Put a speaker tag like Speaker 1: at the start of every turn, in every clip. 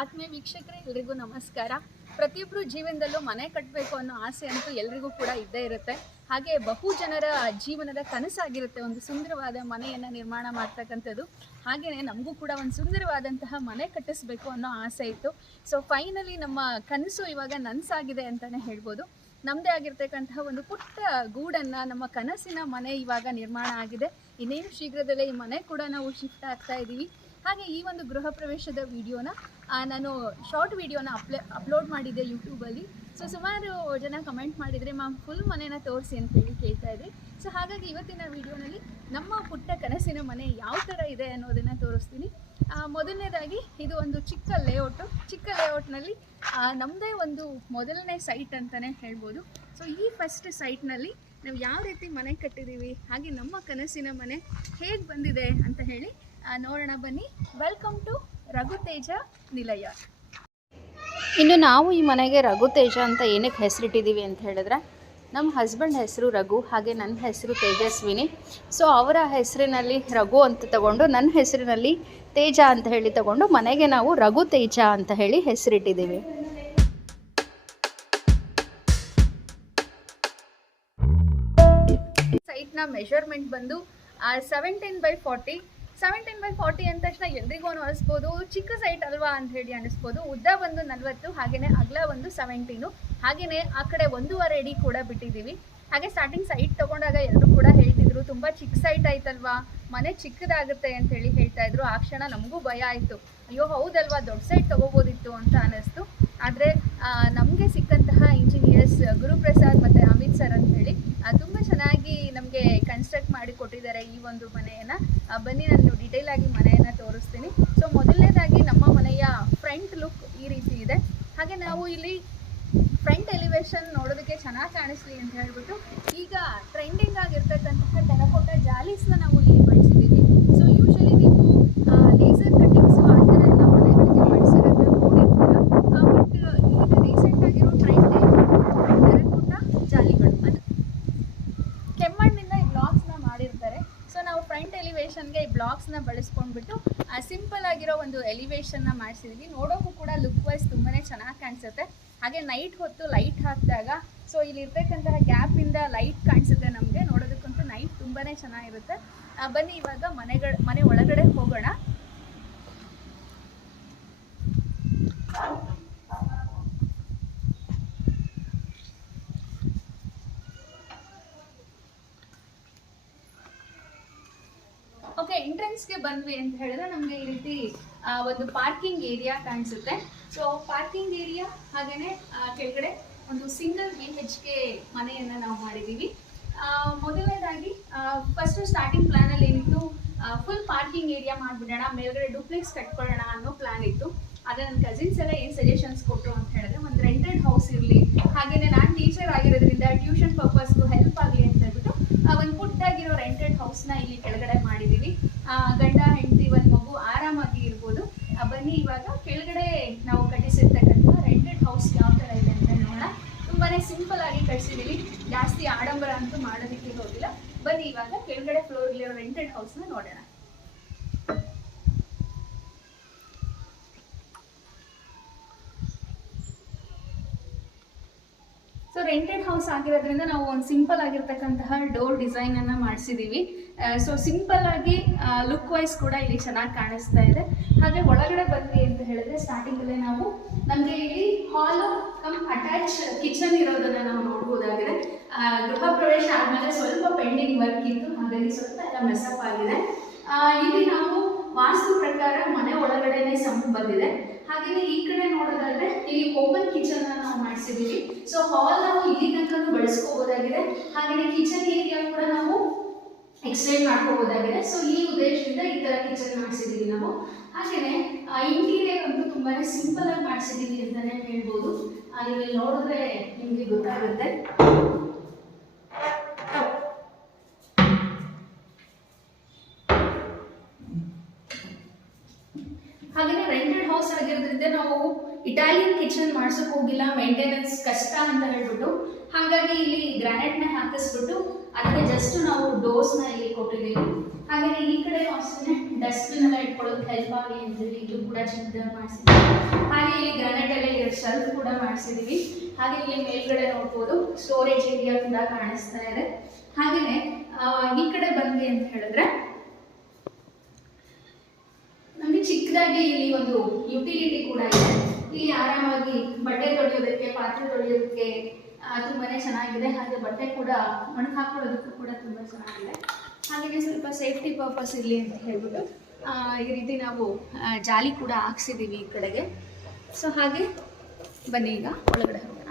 Speaker 1: ಆತ್ಮೀಯ ವೀಕ್ಷಕರೇ, ಎಲ್ರಿಗೂ ನಮಸ್ಕಾರ. ಪ್ರತಿಯೊಬ್ಬರು ಜೀವನದಲ್ಲೂ ಮನೆ ಕಟ್ಟಬೇಕು ಅನ್ನೋ ಆಸೆ ಅಂತೂ ಎಲ್ರಿಗೂ ಕೂಡ ಇದ್ದೇ ಇರುತ್ತೆ. ಹಾಗೆ ಬಹು ಜನರ ಜೀವನದ ಕನಸಾಗಿರುತ್ತೆ ಒಂದು ಸುಂದರವಾದ ಮನೆಯನ್ನು ನಿರ್ಮಾಣ ಮಾಡ್ತಕ್ಕಂಥದ್ದು. ಹಾಗೆಯೇ ನಮಗೂ ಕೂಡ ಒಂದು ಸುಂದರವಾದಂತಹ ಮನೆ ಕಟ್ಟಿಸ್ಬೇಕು ಅನ್ನೋ ಆಸೆ ಇತ್ತು. ಸೊ ಫೈನಲಿ ನಮ್ಮ ಕನಸು ಇವಾಗ ನನಸಾಗಿದೆ ಅಂತಲೇ ಹೇಳ್ಬೋದು. ನಮ್ಮದೇ ಆಗಿರ್ತಕ್ಕಂತಹ ಒಂದು ಪುಟ್ಟ ಗೂಡನ್ನು, ನಮ್ಮ ಕನಸಿನ ಮನೆ ಇವಾಗ ನಿರ್ಮಾಣ ಆಗಿದೆ. ಇನ್ನೇನು ಶೀಘ್ರದಲ್ಲೇ ಈ ಮನೆ ಕೂಡ ನಾವು ಶಿಫ್ಟ್ ಆಗ್ತಾ ಇದ್ದೀವಿ ಹಾಗೆ ಈ ಒಂದು ಗೃಹ ಪ್ರವೇಶದ ವಿಡಿಯೋನ ನಾನು ಶಾರ್ಟ್ ವಿಡಿಯೋನ ಅಪ್ಲೇ ಅಪ್ಲೋಡ್ ಮಾಡಿದ್ದೆ ಯೂಟ್ಯೂಬಲ್ಲಿ ಸೊ ಸುಮಾರು ಜನ ಕಮೆಂಟ್ ಮಾಡಿದರೆ, ಮ್ಯಾಮ್ ಫುಲ್ ಮನೇನ ತೋರಿಸಿ ಅಂತ ಹೇಳಿ ಕೇಳ್ತಾ ಇದ್ದೆ. ಸೊ ಹಾಗಾಗಿ ಇವತ್ತಿನ ವಿಡಿಯೋನಲ್ಲಿ ನಮ್ಮ ಪುಟ್ಟ ಕನಸಿನ ಮನೆ ಯಾವ ಥರ ಇದೆ ಅನ್ನೋದನ್ನು ತೋರಿಸ್ತೀನಿ. ಮೊದಲನೇದಾಗಿ ಇದು ಒಂದು ಚಿಕ್ಕ ಲೇಔಟು ಚಿಕ್ಕ ಲೇಔಟ್ನಲ್ಲಿ ನಮ್ಮದೇ ಒಂದು ಮೊದಲನೇ ಸೈಟ್ ಅಂತಲೇ ಹೇಳ್ಬೋದು. ಸೊ ಈ ಫಸ್ಟ್ ಸೈಟ್ನಲ್ಲಿ ನಾವು ಯಾವ ರೀತಿ ಮನೆ ಕಟ್ಟಿದ್ದೀವಿ ಹಾಗೆ ನಮ್ಮ ಕನಸಿನ ಮನೆ ಹೇಗೆ ಬಂದಿದೆ ಅಂತ ಹೇಳಿ ನೋಡೋಣ ಬನ್ನಿ. ವೆಲ್ಕಮ್ ಟು ರಘುತೇಜ ನಿಲಯ.
Speaker 2: ಇನ್ನು ನಾವು ಈ ಮನೆಗೆ ರಘುತೇಜ ಅಂತ ಏನಕ್ಕೆ ಹೆಸರಿಟ್ಟಿದ್ದೀವಿ ಅಂತ ಹೇಳಿದ್ರೆ ನಮ್ಮ ಹಸ್ಬೆಂಡ್ ಹೆಸರು ರಘು ಹಾಗೆ ನನ್ನ ಹೆಸರು ತೇಜಸ್ವಿನಿ. ಸೊ ಅವರ ಹೆಸರಿನಲ್ಲಿ ರಘು ಅಂತ ತಗೊಂಡು ನನ್ನ ಹೆಸರಿನಲ್ಲಿ ತೇಜ ಅಂತ ಹೇಳಿ ತಗೊಂಡು ಮನೆಗೆ ನಾವು ರಘು ತೇಜ ಅಂತ ಹೇಳಿ ಹೆಸರಿಟ್ಟಿದ್ದೀವಿ.
Speaker 1: ಸೈಟ್ನ ಮೆಷರ್ಮೆಂಟ್ ಬಂದು seventeen by forty seventeen by forty ಅಂದ ತಕ್ಷಣ ಎಲ್ರಿಗೂ ಅನಿಸ್ಬೋದು, ಚಿಕ್ಕ ಸೈಟ್ ಅಲ್ವಾ ಅಂತ ಹೇಳಿ ಅನಿಸ್ಬೋದು, ಉದ್ದ ಒಂದು ನಲ್ವತ್ತು ಹಾಗೆಯೇ ಅಗಲ ಒಂದು ಸೆವೆಂಟೀನು ಹಾಗೆಯೇ ಆ ಕಡೆ ಒಂದೂವರೆ ಅಡಿ ಕೂಡ ಬಿಟ್ಟಿದ್ದೀವಿ ಹಾಗೆ ಸ್ಟಾರ್ಟಿಂಗ್ ಸೈಟ್ ತೊಗೊಂಡಾಗ ಎಲ್ಲರೂ ಕೂಡ ಹೇಳ್ತಿದ್ರು, ತುಂಬ ಚಿಕ್ಕ ಸೈಟ್ ಆಯ್ತಲ್ವಾ, ಮನೆ ಚಿಕ್ಕದಾಗುತ್ತೆ ಅಂತ ಹೇಳಿ ಹೇಳ್ತಾ ಇದ್ರು. ಆ ಕ್ಷಣ ನಮಗೂ ಭಯ ಆಯಿತು. ಅಯ್ಯೋ, ಹೌದಲ್ವಾ, ದೊಡ್ಡ ಸೈಟ್ ತಗೋಬೋದಿತ್ತು ಅಂತ ಅನ್ನಿಸ್ತು. ಆದರೆ ನಮಗೆ ಸಿಕ್ಕಂತಹ ಇಂಜಿನಿಯರ್ಸ್ ಗುರುಪ್ರಸಾದ್ ಮತ್ತು ಅಮಿತ್ ಸರ್ ಅಂತ ಹೇಳಿ ತುಂಬ ಚೆನ್ನಾಗಿ ಕೊಟ್ಟಿದ್ದಾರೆ ಈ ಒಂದು ಮನೆಯನ್ನ. ಬನ್ನಿ, ನಾನು ಡೀಟೇಲ್ ಆಗಿ ಮನೆಯನ್ನ ತೋರಿಸ್ತೀನಿ. ಸೊ ಮೊದಲನೇದಾಗಿ ನಮ್ಮ ಮನೆಯ ಫ್ರಂಟ್ ಲುಕ್ ಈ ರೀತಿ ಇದೆ. ಹಾಗೆ ನಾವು ಇಲ್ಲಿ ಫ್ರಂಟ್ ಎಲಿವೇಶನ್ ನೋಡೋದಕ್ಕೆ ಚೆನ್ನಾಗಿ ಕಾಣಿಸ್ಲಿ ಅಂತ ಹೇಳ್ಬಿಟ್ಟು ಈಗ ಟ್ರೆಂಡಿಂಗ್ ಆಗಿರ್ತಕ್ಕಂತಹ ಟೆರಕೋಟ ಜಾಲೀಸ್ನ ನಾವು ಇಲ್ಲಿ ಬಳಸಿದ್ದೀವಿ ಸೊ ಯೂಶಲಿ ನೀವು ಲೇಸರ್ ಕಟಿಂಗ್ಸು ಆ ಥರ ಎಲ್ಲ ಮನೆಗಳಿಗೆ ಬಳಸಿರೋದನ್ನ ನೋಡಿರ್ತೀರ ಬಟ್ ಈಗ ರೀಸೆಂಟ್ ಆಗಿರೋ ಟ್ರೆಂಡ್ ಟೆರಕೋಟ ಜಾಲಿಗಳು ಅದು ಕೆಮ್ಮಣ್ಣಿಂದ ಈ ಬ್ಲಾಕ್ಸ್ನ ಮಾಡಿರ್ತಾರೆ ಸೊ ನಾವು ಫ್ರಂಟ್ ಎಲಿವೇಶನ್ಗೆ ಈ ಬ್ಲಾಕ್ಸ್ನ ಬಳಸ್ಕೊಂಡ್ಬಿಟ್ಟು ಸಿಂಪಲ್ ಆಗಿರೋ ಎಲಿವೇಶನ್ನ ಮಾಡಿಸಿದ್ವಿ ನೋಡೋಕ್ಕೂ ಕೂಡ ಲುಕ್ ವೈಸ್ ತುಂಬಾ ಚೆನ್ನಾಗಿ ಕಾಣಿಸುತ್ತೆ. ಹಾಗೆ ನೈಟ್ ಹೊತ್ತು ಲೈಟ್ ಹಾಕಿದಾಗ ಸೊ ಇಲ್ಲಿ ಇರ್ತಕ್ಕಂತಹ ಗ್ಯಾಪಿಂದ ಲೈಟ್ ಕಾಣಿಸುತ್ತೆ ನಮಗೆ. ನೋಡೋದಕ್ಕಂತೂ ನೈಟ್ ತುಂಬಾ ಚೆನ್ನಾಗಿರುತ್ತೆ. ಬನ್ನಿ ಇವಾಗ ಮನೆಗಳ, ಮನೆ ಒಳಗಡೆ ಹೋಗೋಣ ಓಕೆ ಎಂಟ್ರೆನ್ಸ್ಗೆ ಬಂದ್ವಿ ಅಂತ ಹೇಳಿದ್ರೆ ನಮಗೆ ಈ ರೀತಿ ಒಂದು ಪಾರ್ಕಿಂಗ್ ಏರಿಯಾ ಕಾಣಿಸುತ್ತೆ. ಸೊ ಪಾರ್ಕಿಂಗ್ ಏರಿಯಾ ಹಾಗೇನೆ ಕೆಳಗಡೆ ಒಂದು ಸಿಂಗಲ್ ಬಿ ಹೆಚ್ ಕೆ ಮನೆಯನ್ನು ನಾವು ಮಾಡಿದ್ದೀವಿ ಮೊದಲನೇದಾಗಿ ಫಸ್ಟ್ ಸ್ಟಾರ್ಟಿಂಗ್ ಪ್ಲಾನ್ ಅಲ್ಲಿ ಏನಿತ್ತು ಫುಲ್ ಪಾರ್ಕಿಂಗ್ ಏರಿಯಾ ಮಾಡಿಬಿಡೋಣ, ಮೇಲ್ಗಡೆ ಡೂಪ್ಲೆಕ್ಸ್ ಕಟ್ಕೊಳ್ಳೋಣ ಅನ್ನೋ ಪ್ಲಾನ್ ಇತ್ತು. ಆದರೆ ನನ್ನ ಕಸಿನ್ಸ್ ಎಲ್ಲ ಏನು ಸಜೆಷನ್ಸ್ ಕೊಟ್ಟರು ಅಂತ ಹೇಳಿದ್ರೆ, ಒಂದು ರೆಂಟೆಡ್ ಹೌಸ್ ಇರಲಿ. ಹಾಗೆಯೇ ನಾನು ಟೀಚರ್ ಆಗಿರೋದ್ರಿಂದ ಟ್ಯೂಷನ್ ಪರ್ಪಸ್ಗೂ ಹೆಲ್ಪ್ ಆಗಲಿ ಅಂತ ಹೇಳ್ಬಿಟ್ಟು ಒಂದು ಪುಟ್ಟಾಗಿರೋ ರೆಂಟೆಡ್ ಹೌಸ್ನ ಇಲ್ಲಿ ಕೆಳಗಡೆ ಮಾಡಿದ್ದೀವಿ ಗಂಡ ಹೆಂಡತಿ ಒಂದು ಮಗು ಆರಾಮಾಗಿ ಇರ್ಬೋದು. ಆ, ಬನ್ನಿ ಇವಾಗ ಕೆಳಗಡೆ ನಾವು ಕಟ್ಟಿಸಿರ್ತಕ್ಕಂಥ ರೆಂಟೆಡ್ ಹೌಸ್ ಯಾವ ಥರ ಇದೆ ಅಂತ ನೋಡೋಣ. ತುಂಬಾ ಸಿಂಪಲ್ ಆಗಿ ಕಟ್ಸಿದ್ದೀವಿ ಜಾಸ್ತಿ ಆಡಂಬರ ಅಂತೂ ಮಾಡೋದಕ್ಕೆ ಹೋಗಿಲ್ಲ ಬನ್ನಿ ಇವಾಗ ಕೆಳಗಡೆ ಫ್ಲೋರ್ಲಿರೋ ರೆಂಟೆಡ್ ಹೌಸ್ನ ನೋಡೋಣ ಸೊ ರೆಂಟೆಡ್ ಹೌಸ್ ಆಗಿರೋದ್ರಿಂದ ನಾವು ಒಂದು ಸಿಂಪಲ್ ಆಗಿರ್ತಕ್ಕಂತಹ ಡೋರ್ ಡಿಸೈನ್ ಅನ್ನ ಮಾಡಿಸಿದೀವಿ. ಸೊ ಸಿಂಪಲ್ ಆಗಿ ಲುಕ್ ವೈಸ್ ಕೂಡ ಇಲ್ಲಿ ಚೆನ್ನಾಗಿ ಕಾಣಿಸ್ತಾ ಇದೆ. ಹಾಗೆ ಒಳಗಡೆ ಬಂದ್ವಿ ಅಂತ ಹೇಳಿದ್ರೆ ಸ್ಟಾರ್ಟಿಂಗ್ ಅಲ್ಲೇ ನಾವು ನಮಗೆ ಇಲ್ಲಿ ಹಾಲ್ ಕಮ್ ಅಟ್ಯಾಚ್ ಕಿಚನ್ ಇರೋದನ್ನ ನಾವು ನೋಡ್ಬೋದಾಗಿದೆ. ಆ, ಗೃಹ ಪ್ರವೇಶ ಆದ್ಮೇಲೆ ಸ್ವಲ್ಪ ಪೆಂಡಿಂಗ್ ವರ್ಕ್ ಇತ್ತು ಹಾಗಾಗಿ ಸ್ವಲ್ಪ ಎಲ್ಲ ಮೆಸಪ್ ಆಗಿದೆ. ಇಲ್ಲಿ ನಾವು ವಾಸ್ತು ಪ್ರಕಾರ ಮನೆ ಒಳಗಡೆನೆ ಸಂಪ್ ಬಂದಿದೆ. ಹಾಗೆಯೇ ಈ ಕಡೆ ನೋಡೋದಾದ್ರೆ ಇಲ್ಲಿ ಓಪನ್ ಕಿಚನ್ ನಾವು ಮಾಡಿಸಿದೀವಿ ಸೊ ಹಾಲ್ ನಾವು ಇಲ್ಲಿ ತನಕ ಬಳಸ್ಕೋಬಹುದಾಗಿದೆ ಹಾಗೆಯೇ ಕಿಚನ್ ಏರಿಯಾ ಕೂಡ ನಾವು ಎಕ್ಸ್ಟೆಂಡ್ ಮಾಡ್ಕೋಬಹುದಾಗಿದೆ ಸೊ ಈ ಉದ್ದೇಶದಿಂದ ಈ ತರ ಕಿಚನ್ ಮಾಡಿಸಿದೀವಿ ನಾವು. ಹಾಗೆಯೇ ಇಂಟೀರಿಯರ್ ಅಂತೂ ತುಂಬಾನೇ ಸಿಂಪಲ್ ಆಗಿ ಮಾಡಿಸಿದೀವಿ ಅಂತಾನೆ ಹೇಳ್ಬೋದು. ಇಲ್ಲಿ ನೋಡಿದ್ರೆ ನಿಮಗೆ ಗೊತ್ತಾಗುತ್ತೆ. ಹಾಗೆಯೇ ರೆಂಟೆಡ್ ಹೌಸ್ ಆಗಿರೋದ್ರಿಂದ ನಾವು ಇಟಾಲಿಯನ್ ಕಿಚನ್ ಮಾಡ್ಸೋಕೆ ಹೋಗಿಲ್ಲ ಮೇಂಟೆನೆನ್ಸ್ ಕಷ್ಟ ಅಂತ ಹೇಳ್ಬಿಟ್ಟು. ಹಾಗಾಗಿ ಇಲ್ಲಿ ಗ್ರಾನೈಟ್ನ ಹಾಕಿಸ್ಬಿಟ್ಟು ಅದಕ್ಕೆ ಜಸ್ಟ್ ನಾವು ಡೋರ್ಸ್ನ ಇಲ್ಲಿ ಕೊಟ್ಟಿದ್ದೀವಿ. ಹಾಗೆ ಈ ಕಡೆ ಅಷ್ಟೇ ಡಸ್ಟ್ಬಿನ್ ಎಲ್ಲ ಇಟ್ಕೊಳ್ಳೋಕೆ ಹೆಲ್ಪ್ ಆಗಲಿ ಅಂತೇಳಿ ಇದು ಕೂಡ ಚಿಕ್ಕದಾಗಿ ಮಾಡಿಸಿದ್ದೀವಿ ಶೆಲ್ಫ್ ಕೂಡ ಮಾಡಿಸಿದೀವಿ ಹಾಗೆ ಇಲ್ಲಿ ಮೇಲ್ಗಡೆ ನೋಡ್ಬೋದು ಸ್ಟೋರೇಜ್ ಏರಿಯಾ ಕೂಡ ಕಾಣಿಸ್ತಾ ಇದೆ. ಹಾಗೆಯೇ ಈ ಕಡೆ ಬಂದ್ವಿ ಅಂತ ಹೇಳಿದ್ರೆ ನಮಗೆ ಚಿಕ್ಕದಾಗಿ ಇಲ್ಲಿ ಒಂದು ಯುಟಿಲಿಟಿ ಕೂಡ ಇದೆ. ಇಲ್ಲಿ ಆರಾಮಾಗಿ ಬಟ್ಟೆ ತೊಳೆಯೋದಕ್ಕೆ, ಪಾತ್ರೆ ತೊಳೆಯೋದಕ್ಕೆ ತುಂಬಾನೇ ಚೆನ್ನಾಗಿದೆ. ಹಾಗೆ ಬಟ್ಟೆ ಕೂಡ ಒಣಗಿ ಹಾಕೊಳ್ಳೋದಕ್ಕೂ ಕೂಡ ತುಂಬಾ ಚೆನ್ನಾಗಿದೆ. ಹಾಗೆ ಸ್ವಲ್ಪ ಸೇಫ್ಟಿ ಪರ್ಪಸ್ ಇರಲಿ ಅಂತ ಹೇಳ್ಬಿಟ್ಟು ಈ ರೀತಿ ನಾವು ಜಾಲಿ ಕೂಡ ಹಾಕ್ಸಿದ್ದೀವಿ ಈ ಕಡೆಗೆ. ಸೊ ಹಾಗೆ ಬನ್ನಿ ಈಗ, ಒಳಗಡೆ ಹೋಗೋಣ.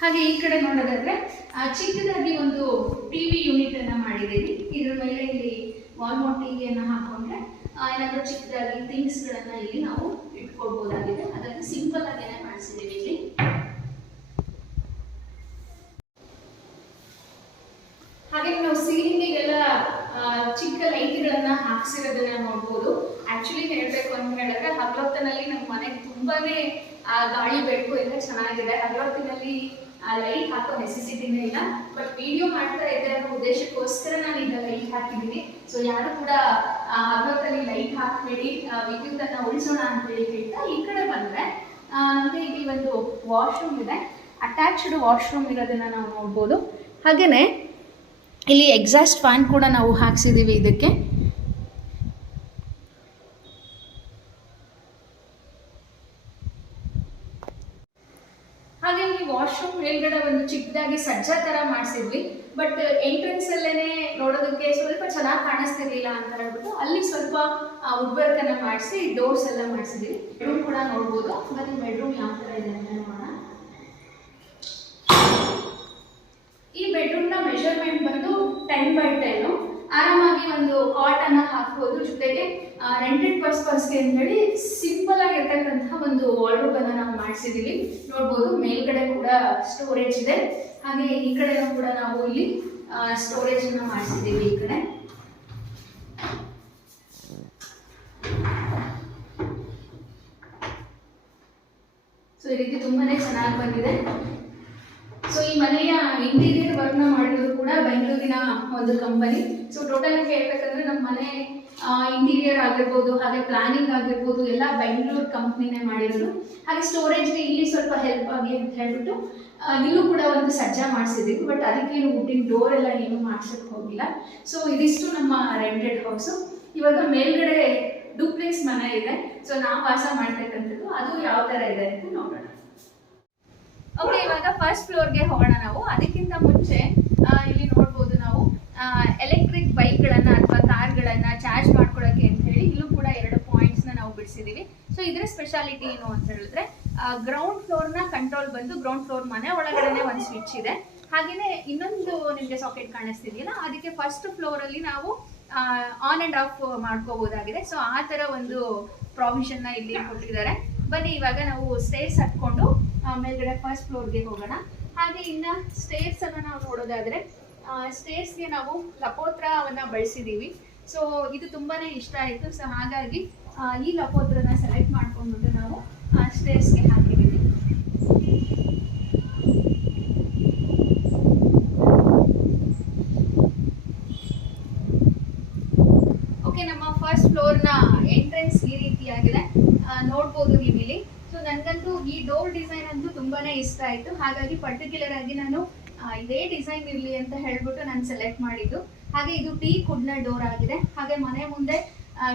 Speaker 1: ಹಾಗೆ ಈ ಕಡೆ ನೋಡೋದಾದ್ರೆ ಚಿಕ್ಕದಾಗಿ ಒಂದು ಟಿವಿ ಯೂನಿಟ್ ಅನ್ನ ಮಾಡಿದ್ದೀವಿ ಇದ್ರ ಮೇಲೆ ಇಲ್ಲಿ ವಾಲ್ಮೌಂಟ್ ಟಿವಿಯನ್ನ ಹಾಕೊಂಡ್ರೆ ಏನಾದರೂ ಚಿಕ್ಕದಾಗಿ ಥಿಂಗ್ಸ್ ಗಳನ್ನ ಇಲ್ಲಿ ನಾವು ಇಟ್ಕೊಳ್ಬೋದಾಗಿದೆ. ಅದಕ್ಕೆ ಸಿಂಪಲ್ ಆಗೇನೆ ಮಾಡಿಸಿದ್ದೀವಿ ಇಲ್ಲಿ. ಹಾಗೆ ನಾವು ಸೀಲಿಂಗಿಗೆಲ್ಲ ಚಿಕ್ಕ ಲೈಟ್ಗಳನ್ನ ಹಾಕ್ಸಿರೋದನ್ನ ನೋಡ್ಬೋದು. ಆಕ್ಚುಲಿ ಹೇಳ್ಬೇಕು ಅಂತ ಹೇಳಿದ್ರೆ, ಹಗಲೊತ್ತಿನಲ್ಲಿ ನಮ್ಮ ಮನೆಗೆ ತುಂಬಾನೇ ಗಾಳಿ ಬೇಕು ಎಲ್ಲ ಚೆನ್ನಾಗಿದೆ. ಹಗಲೊತ್ತಿನಲ್ಲಿ ಲೈಟ್ ಹಾಕೋ ನೆಸೆಸಿಟಿನೇ ಇಲ್ಲ. ಬಟ್ ವಿಡಿಯೋ ಮಾಡ್ತಾ ಇದ್ದೆ ಅನ್ನೋ ಉದ್ದೇಶಕ್ಕೋಸ್ಕರ ನಾನು ಈಗ ಲೈಟ್ ಹಾಕಿದ್ದೀನಿ. ಸೊ ಯಾರು ಕೂಡ ಆ, ಹಗಲೊತ್ತಲ್ಲಿ ಲೈಟ್ ಹಾಕ್ಬೇಡಿ ವಿದ್ಯುತ್ ಅನ್ನ ಉಳಿಸೋಣ ಅಂತೇಳಿ ಹೇಳ್ತಾ ಈ ಕಡೆ ಬಂದ್ರೆ ಆ, ನಮ್ಗೆ ಇಲ್ಲಿ ಒಂದು ವಾಶ್ರೂಮ್ ಇದೆ. ಅಟ್ಯಾಚ್ಡ್ ವಾಶ್ರೂಮ್ ಇರೋದನ್ನ ನಾವು ನೋಡ್ಬೋದು. ಹಾಗೇನೆ ಇಲ್ಲಿ ಎಕ್ಸಾಸ್ಟ್ ಫ್ಯಾನ್ ಕೂಡ ನಾವು ಹಾಕ್ಸಿದ್ದೀವಿ ಇದಕ್ಕೆ ಹಾಗೆ ಈ ವಾಶ್ರೂಮ್ ಮೇಲ್ಗಡೆ ಒಂದು ಚಿಕ್ಕದಾಗಿ ಸಜ್ಜಾ ತರ ಮಾಡಿಸಿದ್ವಿ. ಬಟ್ ಎಂಟ್ರೆನ್ಸ್ ಅಲ್ಲೇನೆ ನೋಡೋದಕ್ಕೆ ಸ್ವಲ್ಪ ಚೆನ್ನಾಗಿ ಕಾಣಿಸ್ತಿರ್ಲಿಲ್ಲ ಅಂತ ಹೇಳ್ಬಿಟ್ಟು ಅಲ್ಲಿ ಸ್ವಲ್ಪ ವುಡ್ ವರ್ಕ್ ಮಾಡಿಸಿ ಡೋರ್ಸ್ ಎಲ್ಲ ಮಾಡಿಸಿದ್ವಿ. ಬೆಡ್ರೂಮ್ ಕೂಡ ನೋಡ್ಬೋದು. ಮತ್ತೆ ಬೆಡ್ರೂಮ್ ಯಾವ ತರ ಇದೆ ಅಂತ ನೋಡೋಣ ಈ ಬೆಡ್ರೂಮ್ನ ಮೆಜರ್ಮೆಂಟ್ ಬಂದು ಟೆನ್ ಬೈ ಟೆನ್ ಆರಾಮಾಗಿ ಒಂದು ಕಾಟ್ ಅನ್ನ ಹಾಕ್ಬೋದು ಜೊತೆಗೆ ರೆಂಟೆಡ್ ಅಂತ ಹೇಳಿ ಸಿಂಪಲ್ ಆಗಿರ್ತಕ್ಕಂತಹ ಒಂದು ವಾರ್ಡ್ರೋಬ್ ಅನ್ನ ನಾವು ಮಾಡಿಸಿದೀವಿ. ನೋಡ್ಬೋದು ಮೇಲ್ಗಡೆ ಕೂಡ ಸ್ಟೋರೇಜ್ ಇದೆ. ಹಾಗೆ ಈ ಕಡೆನೂ ಕೂಡ ನಾವು ಇಲ್ಲಿ ಸ್ಟೋರೇಜ್ ಅನ್ನ ಮಾಡಿಸಿದೀವಿ ಈ ಕಡೆ. ಸೊ ಈ ರೀತಿ ತುಂಬಾನೇ ಚೆನ್ನಾಗಿ ಬಂದಿದೆ. ಸೊ ಈ ಮನೆಯ ಇಂಟೀರಿಯರ್ ವರ್ಕ್ನ ಮಾಡಿರೋದು ಕೂಡ ಬೆಂಗಳೂರಿನ ಒಂದು ಕಂಪನಿ ಸೊ ಟೋಟಲ್ ಹೇಳ್ಬೇಕಂದ್ರೆ ನಮ್ಮ ಮನೆ ಇಂಟೀರಿಯರ್ ಆಗಿರ್ಬೋದು, ಹಾಗೆ ಪ್ಲಾನಿಂಗ್ ಆಗಿರ್ಬೋದು, ಎಲ್ಲ ಬೆಂಗಳೂರು ಕಂಪ್ನಿನೇ ಮಾಡಿರೋದು ಹಾಗೆ ಸ್ಟೋರೇಜ್ಗೆ ಇಲ್ಲಿ ಸ್ವಲ್ಪ ಹೆಲ್ಪ್ ಆಗಿ ಅಂತ ಹೇಳ್ಬಿಟ್ಟು ಇಲ್ಲೂ ಕೂಡ ಒಂದು ಸಜ್ಜಾ ಮಾಡಿಸಿದ್ದೀವಿ ಬಟ್ ಅದಕ್ಕೇನು ವುಡ್ಡಿನ ಡೋರ್ ಎಲ್ಲ ಏನು ಮಾಡ್ಸೋಕ್ಕೆ ಹೋಗಿಲ್ಲ. ಸೊ ಇದಿಷ್ಟು ನಮ್ಮ ರೆಂಟೆಡ್ ಹೌಸು ಇವಾಗ ಮೇಲ್ಗಡೆ ಡೂಪ್ಲೆಕ್ಸ್ ಮನೆ ಇದೆ. ಸೊ ನಾವು ವಾಸ ಮಾಡ್ತಕ್ಕಂಥದ್ದು ಅದು ಯಾವ ತರ ಇದೆ ಅಂತ ನೋಡೋಣ. ಓಕೆ ಇವಾಗ ಫಸ್ಟ್ ಫ್ಲೋರ್ಗೆ ಹೋಗೋಣ ನಾವು. ಅದಕ್ಕಿಂತ ಮುಂಚೆ ಇಲ್ಲಿ ನೋಡ್ಬೋದು ನಾವು ಎಲೆಕ್ಟ್ರಿಕ್ ಬೈಕ್ಗಳನ್ನು ಕಾರ್ಗಳನ್ನ ಚಾರ್ಜ್ ಮಾಡ್ಕೊಳ್ಳೋಕೆ ಅಂತ ಹೇಳಿ ಇಲ್ಲೂ ಕೂಡ ಎರಡು ಪಾಯಿಂಟ್ಸ್ನ ನಾವು ಬಿಡಿಸಿದ್ದೀವಿ ಸೊ ಇದರ ಸ್ಪೆಷಾಲಿಟಿ ಏನು ಅಂತ ಹೇಳಿದ್ರೆ ಗ್ರೌಂಡ್ ಫ್ಲೋರ್ನ ಕಂಟ್ರೋಲ್ ಬಂದು ಗ್ರೌಂಡ್ ಫ್ಲೋರ್ ಮನೆ ಒಳಗಡೆನೆ ಒಂದು ಸ್ವಿಚ್ ಇದೆ. ಹಾಗೇನೆ ಇನ್ನೊಂದು ನಿಮ್ಗೆ ಸಾಕೆಟ್ ಕಾಣಿಸ್ತಿದೆಯಲ್ಲ, ಅದಕ್ಕೆ ಫಸ್ಟ್ ಫ್ಲೋರ್ ಅಲ್ಲಿ ನಾವು ಆನ್ ಅಂಡ್ ಆಫ್ ಮಾಡ್ಕೋಬಹುದಾಗಿದೆ ಸೊ ಆ ತರ ಒಂದು ಪ್ರಾವಿಷನ್ನ ಇಲ್ಲಿ ಕೊಟ್ಟಿದ್ದಾರೆ. ಬನ್ನಿ, ಇವಾಗ ನಾವು ಸ್ಟೇರ್ಸ್ ಹತ್ಕೊಂಡು ಮೇಲ್ಗಡೆ ಫಸ್ಟ್ ಫ್ಲೋರ್ಗೆ ಹೋಗೋಣ. ಹಾಗೆ ಇನ್ನ ಸ್ಟೇರ್ಸ್ ಅನ್ನ ನಾವು ನೋಡೋದಾದ್ರೆ ಸ್ಟೇರ್ಸ್ಗೆ ನಾವು ಲಪೋತ್ರವನ್ನ ಬಳಸಿದೀವಿ. ಸೊ ಇದು ತುಂಬಾನೇ ಇಷ್ಟ ಆಯಿತು. ಸೊ ಹಾಗಾಗಿ ಈ ಲಪೋತ್ರನ ಸೆಲೆಕ್ಟ್ ಮಾಡ್ಕೊಂಡ್ಬಿಟ್ಟು ನಾವು ಸ್ಟೇಸ್ಗೆ ಹಾಕಿದ್ದೀವಿ. ಓಕೆ ನಮ್ಮ ಫಸ್ಟ್ ಫ್ಲೋರ್ನ ಎಂಟ್ರೆನ್ಸ್ ಈ ರೀತಿಯಾಗಿದೆ. ಆಗಿದೆ ನೋಡ್ಬೋದು ನೀವು ಸೊ ನನಗಂತೂ ಈ ಡೋರ್ ಡಿಸೈನ್ ಅಂತೂ ತುಂಬಾನೇ ಇಷ್ಟ ಆಯಿತು. ಹಾಗಾಗಿ ಪರ್ಟಿಕ್ಯುಲರ್ ಆಗಿ ನಾನು ಇದೇ ಡಿಸೈನ್ ಇರಲಿ ಅಂತ ಹೇಳ್ಬಿಟ್ಟು ನಾನು ಸೆಲೆಕ್ಟ್ ಮಾಡಿದ್ದು. ಹಾಗೆ ಇದು ಟೀ ಕುಡ್ನ ಡೋರ್ ಆಗಿದೆ. ಹಾಗೆ ಮನೆ ಮುಂದೆ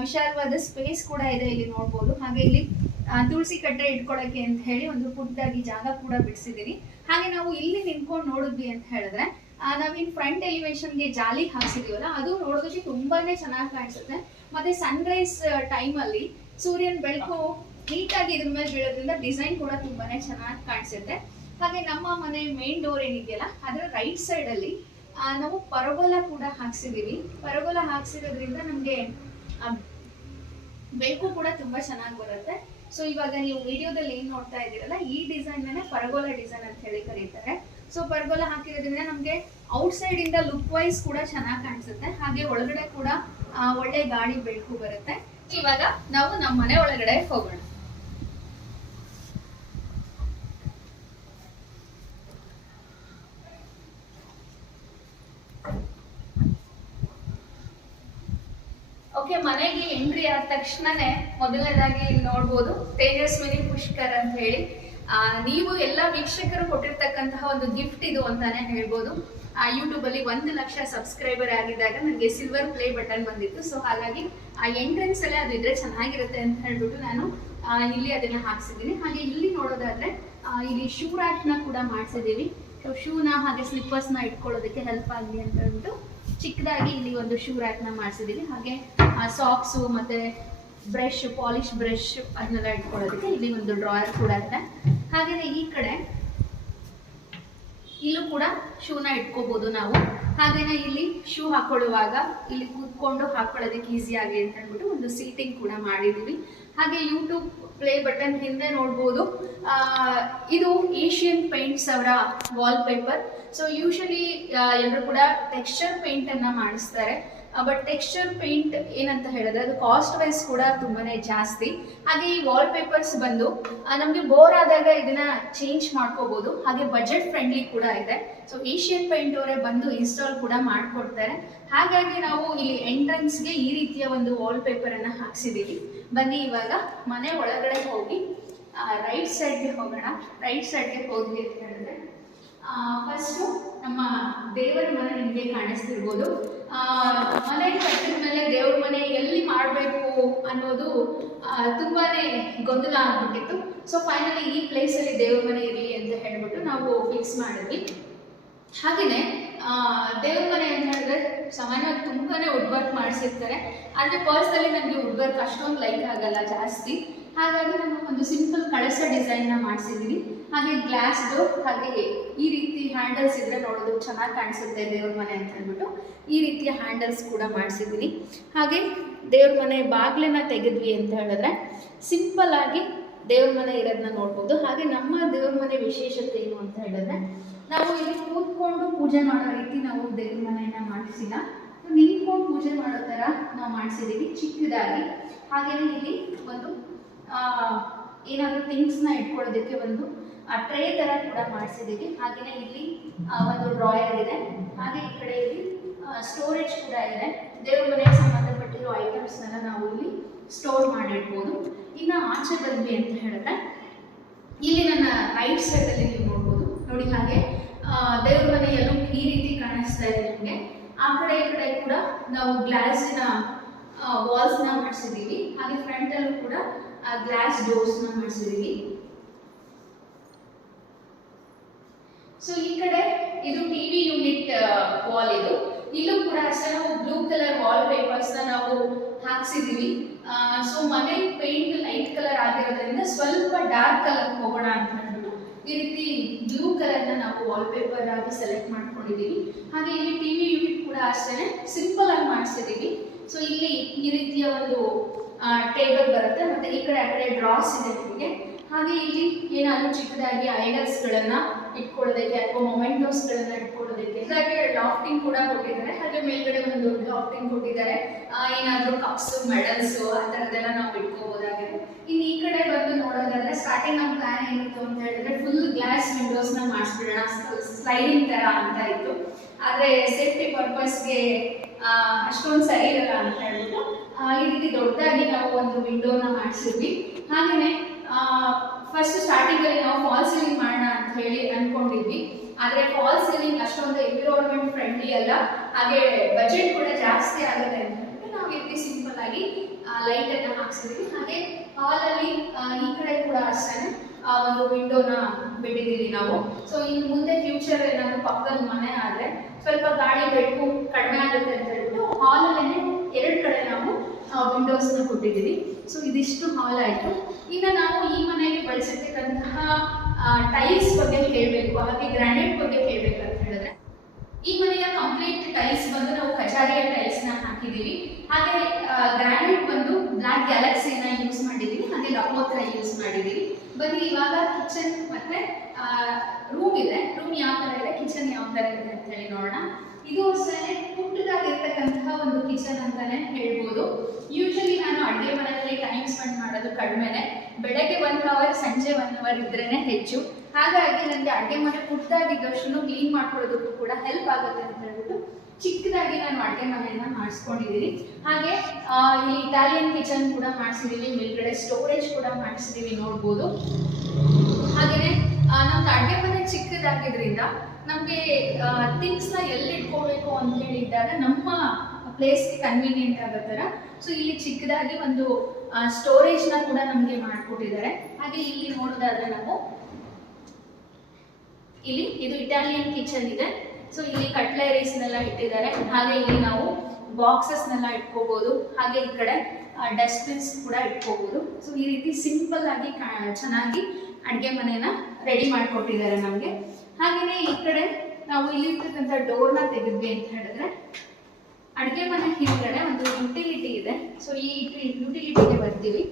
Speaker 1: ವಿಶಾಲವಾದ ಸ್ಪೇಸ್ ಕೂಡ ಇದೆ ಇಲ್ಲಿ ನೋಡ್ಬೋದು. ಹಾಗೆ ಇಲ್ಲಿ ತುಳಸಿ ಕಟ್ಟೆ ಇಟ್ಕೊಳಕ್ಕೆ ಅಂತ ಹೇಳಿ ಒಂದು ಪುಟ್ಟದಾಗಿ ಜಾಗ ಕೂಡ ಬಿಡಿಸಿದೀನಿ. ಹಾಗೆ ನಾವು ಇಲ್ಲಿ ನಿಂತ್ಕೊಂಡು ನೋಡಿದ್ವಿ ಅಂತ ಹೇಳಿದ್ರೆ ನಾವಿನ್ ಫ್ರಂಟ್ ಎಲಿವೇಶನ್ಗೆ ಜಾಲಿ ಹಾಕ್ಸಿದೀವಲ್ಲ, ಅದು ನೋಡೋದಕ್ಕೆ ತುಂಬಾನೇ ಚೆನ್ನಾಗಿ ಕಾಣಿಸುತ್ತೆ. ಮತ್ತೆ ಸನ್ರೈಸ್ ಟೈಮಲ್ಲಿ ಸೂರ್ಯನ ಬೆಳಕು ನೀಟಾಗಿ ಇದ್ರ ಮೇಲೆ ಬೀಳೋದ್ರಿಂದ ಡಿಸೈನ್ ಕೂಡ ತುಂಬಾನೇ ಚೆನ್ನಾಗಿ ಕಾಣಿಸುತ್ತೆ. ಹಾಗೆ ನಮ್ಮ ಮನೆ ಮೇನ್ ಡೋರ್ ಏನಿದೆಯಲ್ಲ, ಅದರ ರೈಟ್ ಸೈಡ್ ಅಲ್ಲಿ ನಾವು ಪರಗೋಲ ಕೂಡ ಹಾಕ್ಸಿದೀವಿ. ಪರಗೋಲ ಹಾಕ್ಸಿರೋದ್ರಿಂದ ನಮ್ಗೆ ಬೆಳಕು ಕೂಡ ತುಂಬಾ ಚೆನ್ನಾಗಿ ಬರುತ್ತೆ. ಸೊ ಇವಾಗ ನೀವು ವಿಡಿಯೋದಲ್ಲಿ ಏನ್ ನೋಡ್ತಾ ಇದ್ದೀರಲ್ಲ, ಈ ಡಿಸೈನ್ ಪರಗೋಲ ಡಿಸೈನ್ ಅಂತ ಹೇಳಿ ಕರೀತಾರೆ. ಸೊ ಪರಗೋಲ ಹಾಕಿರೋದ್ರಿಂದ ನಮ್ಗೆ ಔಟ್ ಸೈಡ್ ಇಂದ ಲುಕ್ ವೈಸ್ ಕೂಡ ಚೆನ್ನಾಗಿ ಕಾಣಿಸುತ್ತೆ. ಹಾಗೆ ಒಳಗಡೆ ಕೂಡ ಒಳ್ಳೆ ಗಾಳಿ ಬೆಳಕು ಬರುತ್ತೆ. ಇವಾಗ ನಾವು ನಮ್ಮ ಮನೆ ಒಳಗಡೆ ಹೋಗೋಣ. ಓಕೆ, ಮನೆಗೆ ಎಂಟ್ರಿ ಆದ ತಕ್ಷಣ ತಕ್ಷಣನೇ ಮೊದಲನೇದಾಗಿ ಇಲ್ಲಿ ನೋಡ್ಬೋದು. ತೇಜಸ್ವಿನಿ ಪುಷ್ಕರ್ ಅಂತ ಹೇಳಿ. ನೀವು ಎಲ್ಲ ವೀಕ್ಷಕರು ಕೊಟ್ಟಿರ್ತಕ್ಕಂತಹ ಒಂದು ಗಿಫ್ಟ್ ಇದು ಅಂತಾನೆ ಹೇಳ್ಬೋದು. ಯೂಟ್ಯೂಬ್ ಅಲ್ಲಿ ಒಂದು ಲಕ್ಷ ಸಬ್ಸ್ಕ್ರೈಬರ್ ಆಗಿದ್ದಾಗ ನನಗೆ ಸಿಲ್ವರ್ ಪ್ಲೇ ಬಟನ್ ಬಂದಿತ್ತು. ಸೊ ಹಾಗಾಗಿ ಆ ಎಂಟ್ರೆನ್ಸ್ ಅಲ್ಲೇ ಅದು ಇದ್ರೆ ಚೆನ್ನಾಗಿರುತ್ತೆ ಅಂತ ಹೇಳ್ಬಿಟ್ಟು ನಾನು ಇಲ್ಲಿ ಅದನ್ನ ಹಾಕ್ಸಿದ್ದೀನಿ. ಹಾಗೆ ಇಲ್ಲಿ ನೋಡೋದಾದ್ರೆ ಇಲ್ಲಿ ಶೂ ನ ಕೂಡ ಮಾಡಿಸಿದ್ದೀವಿ. ಸೊ ಶೂನ ಹಾಗೆ ಸ್ಲಿಪ್ಪರ್ಸ್ನ ಇಟ್ಕೊಳ್ಳೋದಕ್ಕೆ ಹೆಲ್ಪ್ ಆಗಲಿ ಅಂತ ಹೇಳ್ಬಿಟ್ಟು ಚಿಕ್ಕದಾಗಿ ಇಲ್ಲಿ ಒಂದು ಶೂ ನ ಮಾಡಿಸಿದ್ದೀವಿ. ಹಾಗೆ ಸಾಕ್ಸು ಮತ್ತೆ ಬ್ರಷ್ ಪಾಲಿಶ್ ಬ್ರಷ್ ಅದನ್ನೆಲ್ಲ ಇಟ್ಕೊಳ್ಳೋದಕ್ಕೆ ಇಲ್ಲಿ ಒಂದು ಡ್ರಾಯರ್ ಕೂಡ ಇದೆ. ಹಾಗೆಯೇ ಈ ಕಡೆ ಇಲ್ಲೂ ಕೂಡ ಶೂನ ಇಟ್ಕೋಬಹುದು ನಾವು. ಹಾಗೇನೆ ಇಲ್ಲಿ ಶೂ ಹಾಕೊಳ್ಳುವಾಗ ಇಲ್ಲಿ ಕೂತ್ಕೊಂಡು ಹಾಕೊಳ್ಳೋದಕ್ಕೆ ಈಸಿ ಆಗಿ ಅಂತ ಹೇಳ್ಬಿಟ್ಟು ಒಂದು ಸೀಟಿಂಗ್ ಕೂಡ ಮಾಡಿದೀವಿ. ಹಾಗೆ ಯೂಟ್ಯೂಬ್ ಪ್ಲೇ ಬಟನ್ ಹಿಂದೆ ನೋಡ್ಬೋದು. ಇದು ಏಷ್ಯನ್ ಪೇಂಟ್ಸ್ ಅವರ ವಾಲ್ ಪೇಪರ್ ಸೊ ಯೂಶಲಿ ಎಲ್ಲರೂ ಕೂಡ ಟೆಕ್ಸ್ಚರ್ ಪೇಂಟ್ ಅನ್ನ ಮಾಡಿಸ್ತಾರೆ. ಬಟ್ ಟೆಕ್ಸ್ಚರ್ ಪೇಂಟ್ ಏನಂತ ಹೇಳಿದ್ರೆ ಅದು ಕಾಸ್ಟ್ ವೈಸ್ ಕೂಡ ತುಂಬಾನೇ ಜಾಸ್ತಿ. ಹಾಗೆ ಈ ವಾಲ್ ಪೇಪರ್ಸ್ ಬಂದು ನಮಗೆ ಬೋರ್ ಆದಾಗ ಇದನ್ನ ಚೇಂಜ್ ಮಾಡ್ಕೋಬಹುದು ಹಾಗೆ ಬಜೆಟ್ ಫ್ರೆಂಡ್ಲಿ ಕೂಡ ಇದೆ. ಸೊ ಏಷ್ಯನ್ ಪೇಂಟ್ ಅವರೇ ಬಂದು ಇನ್ಸ್ಟಾಲ್ ಕೂಡ ಮಾಡ್ಕೊಡ್ತಾರೆ. ಹಾಗಾಗಿ ನಾವು ಇಲ್ಲಿ ಎಂಟ್ರೆನ್ಸ್ಗೆ ಈ ರೀತಿಯ ಒಂದು ವಾಲ್ ಪೇಪರ್ ಅನ್ನ ಹಾಕ್ಸಿದೀವಿ. ಬನ್ನಿ ಇವಾಗ ಮನೆ ಒಳಗಡೆ ಹೋಗಿ ರೈಟ್ ಸೈಡ್ಗೆ ಹೋಗೋಣ. ರೈಟ್ ಸೈಡ್ಗೆ ಹೋದ್ವಿ ಅಂತ ಹೇಳಿದ್ರೆ ಫಸ್ಟು ನಮ್ಮ ದೇವರ ಮನೆ ನಿಮಗೆ ಕಾಣಿಸ್ತಿರ್ಬೋದು. ಮನೆ ಕಟ್ಟಿದ ಮೇಲೆ ದೇವ್ರ ಮನೆ ಎಲ್ಲಿ ಮಾಡಬೇಕು ಅನ್ನೋದು ತುಂಬಾನೇ ಗೊಂದಲ ಆಗ್ಬಿಟ್ಟಿತ್ತು. ಸೊ ಫೈನಲಿ ಈ ಪ್ಲೇಸಲ್ಲಿ ದೇವ್ರ ಮನೆ ಇರಲಿ ಅಂತ ಹೇಳ್ಬಿಟ್ಟು ನಾವು ಫಿಕ್ಸ್ ಮಾಡಿದ್ವಿ. ಹಾಗೆಯೇ ದೇವ್ರ ಮನೆ ಅಂತ ಹೇಳಿದ್ರೆ ಸಾಮಾನ್ಯವಾಗಿ ತುಂಬಾನೇ ವುಡ್ ವರ್ಕ್ ಮಾಡಿಸಿರ್ತಾರೆ. ಆದರೆ ಪರ್ಸ್ನಲಿ ನನಗೆ ವುಡ್ ಅಷ್ಟೊಂದು ಲೈಕ್ ಆಗಲ್ಲ ಜಾಸ್ತಿ. ಹಾಗಾಗಿ ನಾನು ಒಂದು ಸಿಂಪಲ್ ಕಳಸ ಡಿಸೈನ್ನ ಮಾಡಿಸಿದ್ದೀನಿ ಹಾಗೆ ಗ್ಲಾಸ್ ಹಾಗೆ ಈ ರೀತಿ ಹ್ಯಾಂಡಲ್ಸ್ ಇದ್ರೆ ನೋಡೋದು ಚೆನ್ನಾಗಿ ಕಾಣಿಸುತ್ತೆ ದೇವ್ರ ಮನೆ ಅಂತ ಹೇಳ್ಬಿಟ್ಟು ಈ ರೀತಿಯ ಹ್ಯಾಂಡಲ್ಸ್ ಕೂಡ ಮಾಡಿಸಿದ್ದೀನಿ. ಹಾಗೆ ದೇವ್ರ ಮನೆ ಬಾಗಿಲನ್ನ ತೆಗೆದ್ವಿ ಅಂತ ಹೇಳಿದ್ರೆ ಸಿಂಪಲ್ ಆಗಿ ದೇವ್ರ ಮನೆ ಇರೋದನ್ನ ನೋಡ್ಬೋದು. ಹಾಗೆ ನಮ್ಮ ದೇವ್ರ ಮನೆ ವಿಶೇಷತೆ ಏನು ಅಂತ ಹೇಳಿದ್ರೆ ನಾವು ಇಲ್ಲಿ ಕೂತ್ಕೊಂಡು ಪೂಜೆ ಮಾಡೋ ರೀತಿ ನಾವು ದೇವ್ರ ಮನೆಯನ್ನ ಮಾಡಿಸಿಲ್ಲ. ನಿಂತ್ಕೊಂಡು ಪೂಜೆ ಮಾಡೋ ಥರ ನಾವು ಮಾಡಿಸಿದ್ದೀವಿ ಚಿಕ್ಕದಾಗಿ. ಹಾಗೆಯೇ ಇಲ್ಲಿ ಒಂದು ಏನಾದರೂ ಥಿಂಗ್ಸ್ನ ಇಟ್ಕೊಳ್ಳೋದಕ್ಕೆ ಒಂದು ಟ್ರೇ ತರ ಕೂಡ ಮಾಡಿಸಿದ್ದೀವಿ ಹಾಗೆಯೇ ಇಲ್ಲಿ ಒಂದು ಡ್ರಾಯರ್ ಇದೆ. ಹಾಗೆ ಈ ಕಡೆ ಇಲ್ಲಿ ಸ್ಟೋರೇಜ್ ಕೂಡ ಇದೆ. ದೇವ್ರ ಮನೆಗೆ ಸಂಬಂಧಪಟ್ಟಿರೋ ಐಟಮ್ಸ್ನೆಲ್ಲ ನಾವು ಇಲ್ಲಿ ಸ್ಟೋರ್ ಮಾಡಿಡ್ಬೋದು ಇನ್ನು ಆಚೆ ಬಂದ್ವಿ ಅಂತ ಹೇಳಿದ್ರೆ, ಇಲ್ಲಿ ನನ್ನ ರೈಟ್ ಸೈಡಲ್ಲಿ ನೀವು ನೋಡ್ಬೋದು. ನೋಡಿ ಹಾಗೆ ದೇವ್ರ ಮನೆ ಮನೆಯಲ್ಲೂ ಈ ರೀತಿ ಕಾಣಿಸ್ತಾ ಇದೆ ನಿಮಗೆ. ಆ ಕಡೆ ಈ ಕಡೆ ಕೂಡ ನಾವು ಗ್ಲಾಸಿನ ವಾಲ್ಸ್ನ ಮಾಡಿಸಿದ್ದೀವಿ ಹಾಗೆ ಫ್ರಂಟಲ್ಲೂ ಕೂಡ ಗ್ಲಾಸ್ ಡೋರ್ಸ್ನ ಮಾಡಿಸಿದ್ದೀವಿ ಸೊ ಈ ಕಡೆ ಇದು ಟಿವಿ ಯೂನಿಟ್ ವಾಲ್ ಇದು. ಇಲ್ಲೂ ಕೂಡ ಅಷ್ಟೇ ನಾವು ಬ್ಲೂ ಕಲರ್ ವಾಲ್ ಪೇಪರ್ಸ್ ನಾವು ಹಾಕ್ಸಿದೀವಿ. ಸೊ ಮನೆ ಪೇಂಟ್ ಲೈಟ್ ಕಲರ್ ಆಗಿರೋದ್ರಿಂದ ಸ್ವಲ್ಪ ಡಾರ್ಕ್ ಕಲರ್ ಹೋಗೋಣ ಅಂತ ಈ ರೀತಿ ಬ್ಲೂ ಕಲರ್ನ ನಾವು ವಾಲ್ ಪೇಪರ್ ಆಗಿ ಸೆಲೆಕ್ಟ್ ಮಾಡ್ಕೊಂಡಿದ್ದೀವಿ ಹಾಗೆ ಇಲ್ಲಿ ಟಿವಿ ಯೂನಿಟ್ ಕೂಡ ಅಷ್ಟೇ ಸಿಂಪಲ್ ಆಗಿ ಮಾಡಿಸಿದೀವಿ. ಸೊ ಇಲ್ಲಿ ಈ ರೀತಿಯ ಒಂದು ಟೇಬಲ್ ಬರುತ್ತೆ. ಮತ್ತೆ ಈ ಕಡೆ ಆ ಕಡೆ ಡ್ರಾಸ್ ಇದೆ ನಿಮಗೆ. ಹಾಗೆ ಇಲ್ಲಿ ಏನಾದರೂ ಚಿಕ್ಕದಾಗಿ ಐಡಲ್ಸ್ಗಳನ್ನ ಇಟ್ಕೊಳ್ಳೋದಕ್ಕೆ ಅಥವಾ ಮೊಮೆಂಟೋಸ್ಗಳನ್ನ ಇಟ್ಕೊಳ್ಳೋದಕ್ಕೆ. ಹಾಗೆ ಲಾಫ್ಟಿಂಗ್ ಕೂಡ ಕೊಟ್ಟಿದ್ದಾರೆ. ಹಾಗೆ ಮೇಲ್ಗಡೆ ಒಂದು ದೊಡ್ಡ ಲಾಫ್ಟಿಂಗ್ ಕೊಟ್ಟಿದ್ದಾರೆ. ಏನಾದರೂ ಕಪ್ಸ್ ಮೆಡಲ್ಸ್ ಆ ಥರದ್ದೆಲ್ಲ ನಾವು ಇಟ್ಕೋಬೋದಾಗಿದೆ. ಇನ್ನು ಈ ಕಡೆ ಬಂದು ನೋಡೋದಾದ್ರೆ ಸ್ಟಾರ್ಟಿಂಗ್ ನಮ್ಮ ಪ್ಲಾನ್ ಏನಿತ್ತು ಅಂತ ಹೇಳಿದ್ರೆ ಫುಲ್ ಗ್ಲಾಸ್ ವಿಂಡೋಸ್ನ ಮಾಡಿಸ್ಬಿಡೋಣ. ಸ್ಲೈಡಿಂಗ್ ತರ ಅಂತ ಇತ್ತು. ಆದ್ರೆ ಸೇಫ್ಟಿ ಪರ್ಪಸ್ಗೆ ಅಷ್ಟೊಂದು ಸರಿ ಇರಲ್ಲ ಅಂತ ಹೇಳ್ಬಿಟ್ಟು ಈ ರೀತಿ ದೊಡ್ಡದಾಗಿ ನಾವು ಒಂದು ವಿಂಡೋನ ಮಾಡಿಸಿದ್ವಿ. ಹಾಗೆಯೇ ಫಸ್ಟ್ ಸ್ಟಾರ್ಟಿಂಗ್ ಅಲ್ಲಿ ನಾವು ಫಾಲ್ ಸೀಲಿಂಗ್ ಮಾಡೋಣ ಅಂತ ಹೇಳಿ ಅನ್ಕೊಂಡಿದ್ವಿ. ಆದ್ರೆ ಫಾಲ್ ಸೀಲಿಂಗ್ ಅಷ್ಟೊಂದು ಎನ್ವಿರಾನ್ಮೆಂಟ್ ಫ್ರೆಂಡ್ಲಿ ಅಲ್ಲ. ಹಾಗೆ ಬಜೆಟ್ ಕೂಡ ಜಾಸ್ತಿ ಆಗುತ್ತೆ ಅಂತ ಹೇಳಿ ನಾವು ಇಲ್ಲಿ ಸಿಂಪಲ್ ಆಗಿ ಲೈಟ್ ಅನ್ನ ಹಾಕ್ಸಿದ್ವಿ. ಹಾಗೆ ಹಾಲ್ ಅಲ್ಲಿ ಈ ಕಡೆ ಕೂಡ ಅಷ್ಟೇ ಆ, ಒಂದು ವಿಂಡೋನ ಬಿಟ್ಟಿದ್ದೀವಿ ನಾವು. ಸೊ ಇನ್ನು ಮುಂದೆ ಫ್ಯೂಚರ್ ಏನಾದ್ರು ಪಕ್ಕದ ಮನೆ ಆದ್ರೆ ಸ್ವಲ್ಪ ಗಾಳಿ ಬೆಳಕು ಕಡಿಮೆ ಆಗುತ್ತೆ ಅಂತ ಹೇಳ್ಬಿಟ್ಟು ಹಾಲಲ್ಲೇ ಎರಡು ಕಡೆ ನಾವು ವಿಂಡೋಸ್ನ ಕೊಟ್ಟಿದ್ದೀವಿ. ಸೊ ಇದಿಷ್ಟು ಹಾಲ್ ಆಯಿತು. ಈಗ ನಾವು ಈ ಮನೆಗೆ ಬಳಸತಕ್ಕಂತಹ ಟೈಲ್ಸ್ ಬಗ್ಗೆ ಹೇಳಬೇಕು, ಹಾಗೆ ಗ್ರಾನೈಟ್ ಬಗ್ಗೆ ಹೇಳಬೇಕು ಅಂತ ಹೇಳಿದ್ರೆ, ಈ ಮನೆಯ ಕಂಪ್ಲೀಟ್ ಟೈಲ್ಸ್ ಬಂದು ನಾವು ಕಚಾರಿಯ ಟೈಲ್ಸ್ ಹಾಕಿದ್ದೀವಿ. ಹಾಗೆ ಗ್ರಾನೈಟ್ ಬಂದು ಬ್ಲಾಕ್ ಗ್ಯಾಲಕ್ಸಿನ ಯೂಸ್ ಮಾಡಿದೀವಿ ಹಾಗೆ ಲಕೋತ್ರ ಯೂಸ್ ಮಾಡಿದೀವಿ ಬನ್ನಿ, ಇವಾಗ ಕಿಚನ್ ಮತ್ತೆ ರೂಮ್ ಇದೆ. ರೂಮ್ ಯಾವ ತರ ಇದೆ? ಕಿಚನ್ ಯಾವ ತರ ಇದೆ ಅಂತ ಹೇಳಿ ನೋಡೋಣ. ಇದು ಅಷ್ಟೇ ಪುಟ್ಟದಾಗಿರ್ತಕ್ಕಂತಹ ಒಂದು ಕಿಚನ್ ಅಂತಾನೆ ಹೇಳ್ಬೋದು. ಯೂಶಲಿ ನಾನು ಅಡುಗೆ ಮನೆಯಲ್ಲಿ ಟೈಮ್ ಸ್ಪೆಂಡ್ ಮಾಡೋದು ಕಡಿಮೆನೆ. ಬೆಳಗ್ಗೆ ಒನ್ ಅವರ್ ಸಂಜೆ ಒನ್ ಅವರ್ ಇದ್ರೇನೆ ಹೆಚ್ಚು. ಹಾಗಾಗಿ ನನಗೆ ಅಡುಗೆ ಮನೆ ಪುಟ್ಟದಾಗಿದ್ದಷ್ಟು ಕ್ಲೀನ್ ಮಾಡ್ಕೊಳ್ಳೋದಕ್ಕೂ ಕೂಡ ಹೆಲ್ಪ್ ಆಗುತ್ತೆ ಅಂತ ಹೇಳ್ಬಿಟ್ಟು ಚಿಕ್ಕದಾಗಿ ನಾನು ಅಡುಗೆ ಮನೆಯನ್ನ ಮಾಡಿಸ್ಕೊಂಡಿದ್ದೀನಿ. ಹಾಗೆ ಇಲ್ಲಿ ಇಟಾಲಿಯನ್ ಕಿಚನ್ ಕೂಡ ಮಾಡಿಸಿದೀವಿ ಮೇಲ್ಗಡೆ ಸ್ಟೋರೇಜ್ ಕೂಡ ಮಾಡಿಸಿದೀವಿ ನೋಡ್ಬೋದು. ಹಾಗೆಯೇ ನಮ್ದು ಅಡುಗೆ ಮನೆ ಚಿಕ್ಕದಾಗಿದ್ರಿಂದ ನಮಗೆ ಥಿಂಗ್ಸ್ನ ಎಲ್ಲಿ ಇಟ್ಕೋಬೇಕು ಅಂತ ಹೇಳಿದ್ದಾಗ ನಮ್ಮ ಪ್ಲೇಸ್ಗೆ ಕನ್ವೀನಿಯಂಟ್ ಆಗೋ ಥರ. ಸೊ ಇಲ್ಲಿ ಚಿಕ್ಕದಾಗಿ ಒಂದು ಸ್ಟೋರೇಜ್ನ ಕೂಡ ನಮಗೆ ಮಾಡಿಕೊಟ್ಟಿದ್ದಾರೆ. ಹಾಗೆ ಇಲ್ಲಿ ನೋಡೋದಾದ್ರೆ ನಾವು ಇಲ್ಲಿ ಇದು ಇಟಾಲಿಯನ್ ಕಿಚನ್ ಇದೆ. ಸೊ ಇಲ್ಲಿ ಕಟ್ಲರೀಸ್ನೆಲ್ಲ ಇಟ್ಟಿದ್ದಾರೆ. ಹಾಗೆ ಇಲ್ಲಿ ನಾವು ಬಾಕ್ಸಸ್ನೆಲ್ಲ ಇಟ್ಕೋಬಹುದು ಹಾಗೆ ಈ ಕಡೆ ಡಸ್ಟ್ಬಿನ್ಸ್ ಕೂಡ ಇಟ್ಕೋಬಹುದು ಸೊ ಈ ರೀತಿ ಸಿಂಪಲ್ ಆಗಿ ಚೆನ್ನಾಗಿ ಅಡುಗೆ ಮನೆನ ರೆಡಿ ಮಾಡಿಕೊಟ್ಟಿದ್ದಾರೆ ನಮಗೆ. ಹಾಗೆಯೇ ಈ ಕಡೆ ನಾವು ಇಲ್ಲಿರ್ತಕ್ಕಂಥ ಡೋರ್ನ ತೆಗೆದ್ವಿ ಅಂತ ಹೇಳಿದ್ರೆ, ಅಡುಗೆ ಮನೆ ಹಿಂದ್ಗಡೆ ಒಂದು ಯುಟಿಲಿಟಿ ಇದೆ. ಸೊ ಈ ಯುಟಿಲಿಟಿಗೆ ಬರ್ತೀವಿ.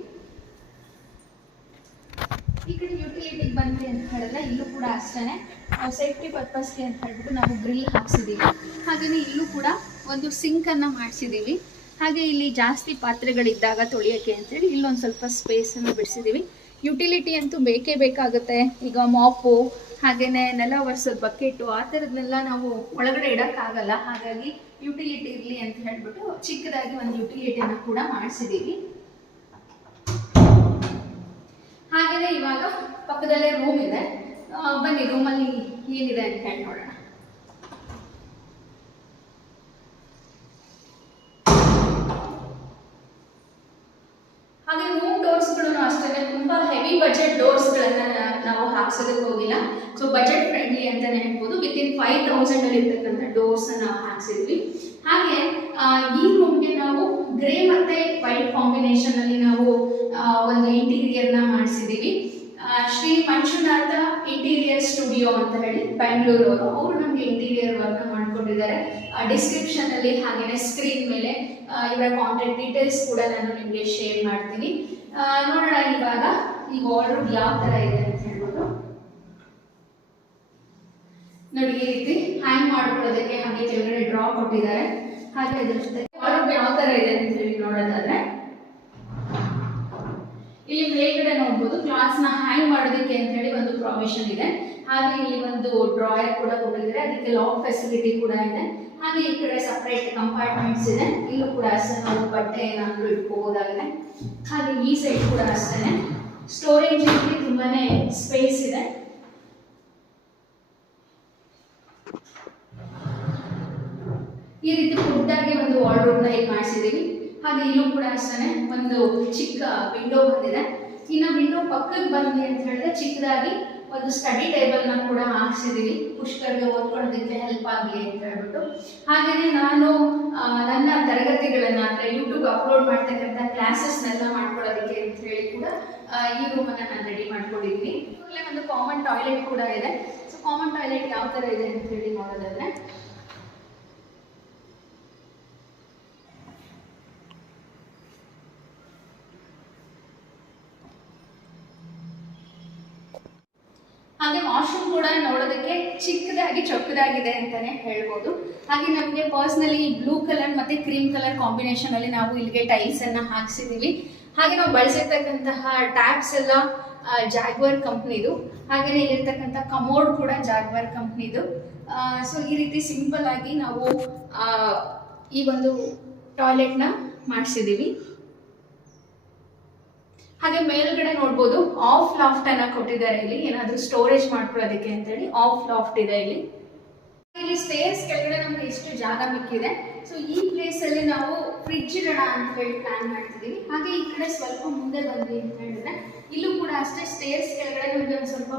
Speaker 1: ಈ ಕಡೆ ಯುಟಿಲಿಟಿಗೆ ಬಂದ್ವಿ ಅಂತ ಹೇಳಿದ್ರೆ, ಇಲ್ಲೂ ಕೂಡ ಅಷ್ಟೇ ನಾವು ಸೇಫ್ಟಿ ಪರ್ಪಸ್ಗೆ ಅಂತ ಹೇಳ್ಬಿಟ್ಟು ನಾವು ಗ್ರಿಲ್ ಹಾಕ್ಸಿದ್ದೀವಿ ಹಾಗೆಯೇ ಇಲ್ಲೂ ಕೂಡ ಒಂದು ಸಿಂಕನ್ನು ಮಾಡಿಸಿದ್ದೀವಿ ಹಾಗೆ ಇಲ್ಲಿ ಜಾಸ್ತಿ ಪಾತ್ರೆಗಳಿದ್ದಾಗ ತೊಳಿಯೋಕ್ಕೆ ಅಂತೇಳಿ ಇಲ್ಲೊಂದು ಸ್ವಲ್ಪ ಸ್ಪೇಸನ್ನು ಬಿಡಿಸಿದ್ದೀವಿ ಯುಟಿಲಿಟಿ ಅಂತೂ ಬೇಕೇ ಬೇಕಾಗುತ್ತೆ. ಈಗ ಮಾಪು ಹಾಗೆಯೇ ನೆಲ ಒರೆಸೋದು ಬಕೆಟು, ಆ ಥರದ್ನೆಲ್ಲ ನಾವು ಒಳಗಡೆ ಇಡೋಕ್ಕಾಗಲ್ಲ. ಹಾಗಾಗಿ ಯುಟಿಲಿಟಿ ಇರಲಿ ಅಂತ ಹೇಳ್ಬಿಟ್ಟು ಚಿಕ್ಕದಾಗಿ ಒಂದು ಯುಟಿಲಿಟಿಯನ್ನು ಕೂಡ ಮಾಡಿಸಿದ್ದೀವಿ ಹಾಗೆಯೇ ಇವಾಗ ಪಕ್ಕದಲ್ಲೇ ರೂಮ್ ಇದೆ. ಬನ್ನಿ ರೂಮಲ್ಲಿ ಏನಿದೆ ಅಂತ ಹೇಳಿ ನೋಡೋಣ ಹಾಗೆ ರೂಮ್ ಡೋರ್ಸ್ಗಳು ಅಷ್ಟೇ ತುಂಬಾ ಹೆವಿ ಬಜೆಟ್ ಡೋರ್ಸ್ಗಳನ್ನ ನಾವು ಹಾಕ್ಸೋದಕ್ಕೆ ಹೋಗಿಲ್ಲ. ಸೊ ಬಜೆಟ್ ಫ್ರೆಂಡ್ಲಿ ಅಂತಾನೆ ಹೇಳ್ಬೋದು. ವಿತ್ ಇನ್ ಫೈವ್ ತೌಸಂಡ್ ಅಲ್ಲಿ ಇರ್ತಕ್ಕಂಥ ಡೋರ್ಸ್ ನಾವು ಹಾಕ್ಸಿದ್ವಿ. ಹಾಗೆ ಈ ರೂಮ್ಗೆ ನಾವು ಗ್ರೇ ಮತ್ತೆ ವೈಟ್ ಕಾಂಬಿನೇಷನ್ ಅಲ್ಲಿ ನಾವು ಒಂದು ಇಂಟೀರಿಯರ್ನ ಮಾಡಿಸಿದೀವಿ ಶ್ರೀ ಮಂಜುನಾಥ ಇಂಟೀರಿಯರ್ ಸ್ಟುಡಿಯೋ ಅಂತ ಹೇಳಿ ಬೆಂಗಳೂರು ಅವರು. ಅವರು ನಮಗೆ ಇಂಟೀರಿಯರ್ ವರ್ಕ್ ಮಾಡ್ಕೊಂಡಿದ್ದಾರೆ. ಡಿಸ್ಕ್ರಿಪ್ಷನ್ ಅಲ್ಲಿ ಹಾಗೇನೆ ಸ್ಕ್ರೀನ್ ಮೇಲೆ ಇವರ ಕಾಂಟ್ಯಾಕ್ಟ್ ಡೀಟೇಲ್ಸ್ ಕೂಡ ನಾನು ನಿಮಗೆ ಶೇರ್ ಮಾಡ್ತೀನಿ. ನೋಡೋಣ ಇವಾಗ ಈ ವಾರ್ಡ್ರೋಬ್ ಯಾವ ತರ ಇದೆ ಅಂತ ಹೇಳ್ಬೋದು ನೋಡಿ, ಈ ರೀತಿ ಹ್ಯಾಂಗ್ ಮಾಡ್ಕೊಳ್ಳೋದಕ್ಕೆ ಹಾಗೆ ಕೆಳಗಡೆ ಡ್ರಾ ಕೊಟ್ಟಿದ್ದಾರೆ. ಹಾಗೆ ಅದ್ರ ಜೊತೆ ಯಾವ ತರ ಇದೆ ಅಂತ ಹೇಳಿ ನೋಡೋದಾದ್ರೆ ಇಲ್ಲಿ ಮೇಲ್ಗಡೆ ನೋಡ್ಬೋದು. ಕ್ಲಾಸ್ನ ಹ್ಯಾಂಗ್ ಮಾಡೋದಕ್ಕೆ ಅಂತ ಹೇಳಿ ಒಂದು ಪ್ರಾವಿಷನ್ ಇದೆ. ಹಾಗೆ ಇಲ್ಲಿ ಒಂದು ಡ್ರಾಯರ್ ಕೂಡ ಕೊಟ್ಟಿದ್ದಾರೆ. ಅದಕ್ಕೆ ಲಾಕ್ ಫೆಸಿಲಿಟಿ ಕೂಡ ಇದೆ. ಹಾಗೆ ಈ ಕಡೆ ಸಪ್ರೇಟ್ ಕಂಪಾರ್ಟ್ಮೆಂಟ್ಸ್ ಇದೆ. ಇಲ್ಲೂ ಕೂಡ ಅಷ್ಟೇ ನಾವು ಬಟ್ಟೆ ಏನಾದರೂ ಇಟ್ಕೋಬಹುದಾಗಿದೆ ಹಾಗೆ ಈ ಸೈಡ್ ಕೂಡ ಅಷ್ಟೇ ಸ್ಟೋರೇಜ್ ಇಲ್ಲಿ ತುಂಬಾನೇ ಸ್ಪೇಸ್ ಇದೆ. ಈ ರೀತಿ ಪುಟ್ಟಾಗಿ ಒಂದು ವಾರ್ಡ್ರೋಬ್ನ ಇಲ್ಲಿ ಮಾಡಿಸಿದೀವಿ. ಹಾಗೆ ಇಲ್ಲೂ ಕೂಡ ಅಷ್ಟೇ ಒಂದು ಚಿಕ್ಕ ವಿಂಡೋ ಬಂದಿದೆ. ಇನ್ನು ವಿಂಡೋ ಪಕ್ಕಕ್ಕೆ ಬಂದಿ ಅಂತ ಹೇಳಿದ್ರೆ ಚಿಕ್ಕದಾಗಿ ಒಂದು ಸ್ಟಡಿ ಟೇಬಲ್ನ ಕೂಡ ಹಾಕ್ಸಿದೀವಿ. ಪುಷ್ಕರ್ಗೆ ಓದ್ಕೊಳ್ಳೋದಕ್ಕೆ ಹೆಲ್ಪ್ ಆಗಲಿ ಅಂತ ಹೇಳ್ಬಿಟ್ಟು. ಹಾಗೆಯೇ ನಾನು ನನ್ನ ತರಗತಿಗಳನ್ನ ಅಂದ್ರೆ ಯೂಟ್ಯೂಬ್ ಅಪ್ಲೋಡ್ ಮಾಡ್ತಕ್ಕಂಥ ಕ್ಲಾಸಸ್ನೆಲ್ಲ ಮಾಡ್ಕೊಳ್ಳೋದಕ್ಕೆ ಅಂತ ಹೇಳಿ ಕೂಡ ಈ ರೂಮನ್ನು ನಾನು ರೆಡಿ ಮಾಡ್ಕೊಂಡಿದ್ದೀನಿ ಒಂದು ಕಾಮನ್ ಟಾಯ್ಲೆಟ್ ಕೂಡ ಇದೆ. ಸೊ ಕಾಮನ್ ಟಾಯ್ಲೆಟ್ ಯಾವ ತರ ಇದೆ ಅಂತ ಹೇಳಿ ನೋಡೋದಾದ್ರೆ ಹಾಗೆ ವಾಶ್ರೂಮ್ ಕೂಡ ನೋಡೋದಕ್ಕೆ ಚಿಕ್ಕದಾಗಿ ಚೊಕ್ಕದಾಗಿದೆ ಅಂತಾನೆ ಹೇಳ್ಬೋದು. ಹಾಗೆ ನಮಗೆ ಪರ್ಸ್ನಲಿ ಬ್ಲೂ ಕಲರ್ ಮತ್ತೆ ಕ್ರೀಮ್ ಕಲರ್ ಕಾಂಬಿನೇಷನ್ ಅಲ್ಲಿ ನಾವು ಇಲ್ಲಿಗೆ ಟೈಲ್ಸ್ ಅನ್ನ ಹಾಕ್ಸಿದೀವಿ. ಹಾಗೆ ನಾವು ಬಳಸಿರ್ತಕ್ಕಂತಹ ಟ್ಯಾಪ್ಸ್ ಎಲ್ಲ ಜಾಗ್ವರ್ ಕಂಪ್ನಿದು ಹಾಗೆಯೇ ಇಲ್ಲಿರ್ತಕ್ಕಂಥ ಕಮೋಡ್ ಕೂಡ ಜಾಗ್ವರ್ ಕಂಪ್ನಿದು ಸೊ ಈ ರೀತಿ ಸಿಂಪಲ್ ಆಗಿ ನಾವು ಈ ಒಂದು ಟಾಯ್ಲೆಟ್ನ ಮಾಡಿಸಿದ್ದೀವಿ ಹಾಗೆ ಮೇಲ್ಗಡೆ ನೋಡ್ಬೋದು ಆಫ್ ಲಾಫ್ಟ್ ಅನ್ನ ಕೊಟ್ಟಿದ್ದಾರೆ ಇಲ್ಲಿ. ಏನಾದ್ರೂ ಸ್ಟೋರೇಜ್ ಮಾಡ್ಕೊಳ್ಳೋದಕ್ಕೆ ಅಂತೇಳಿ ಆಫ್ ಲಾಫ್ಟ್ ಇದೆ ಇಲ್ಲಿ. ಇಲ್ಲಿ ಸ್ಟೇರ್ಸ್ ಕೆಳಗಡೆ ನಮ್ಗೆ ಎಷ್ಟು ಜಾಗ ಮಿಕ್ಕಿದೆ. ಸೊ ಈ ಪ್ಲೇಸ್ ಅಲ್ಲಿ ನಾವು ಫ್ರಿಡ್ಜ್ ಇಡೋಣ ಅಂತ ಹೇಳಿ ಪ್ಲಾನ್ ಮಾಡ್ತಿದೀವಿ. ಹಾಗೆ ಈ ಕಡೆ ಸ್ವಲ್ಪ ಮುಂದೆ ಬಂದ್ವಿ ಅಂತ ಹೇಳಿದ್ರೆ, ಇಲ್ಲೂ ಕೂಡ ಅಷ್ಟೇ ಸ್ಟೇರ್ಸ್ ಕೆಳಗಡೆ ನಮ್ಗೆ ಒಂದು ಸ್ವಲ್ಪ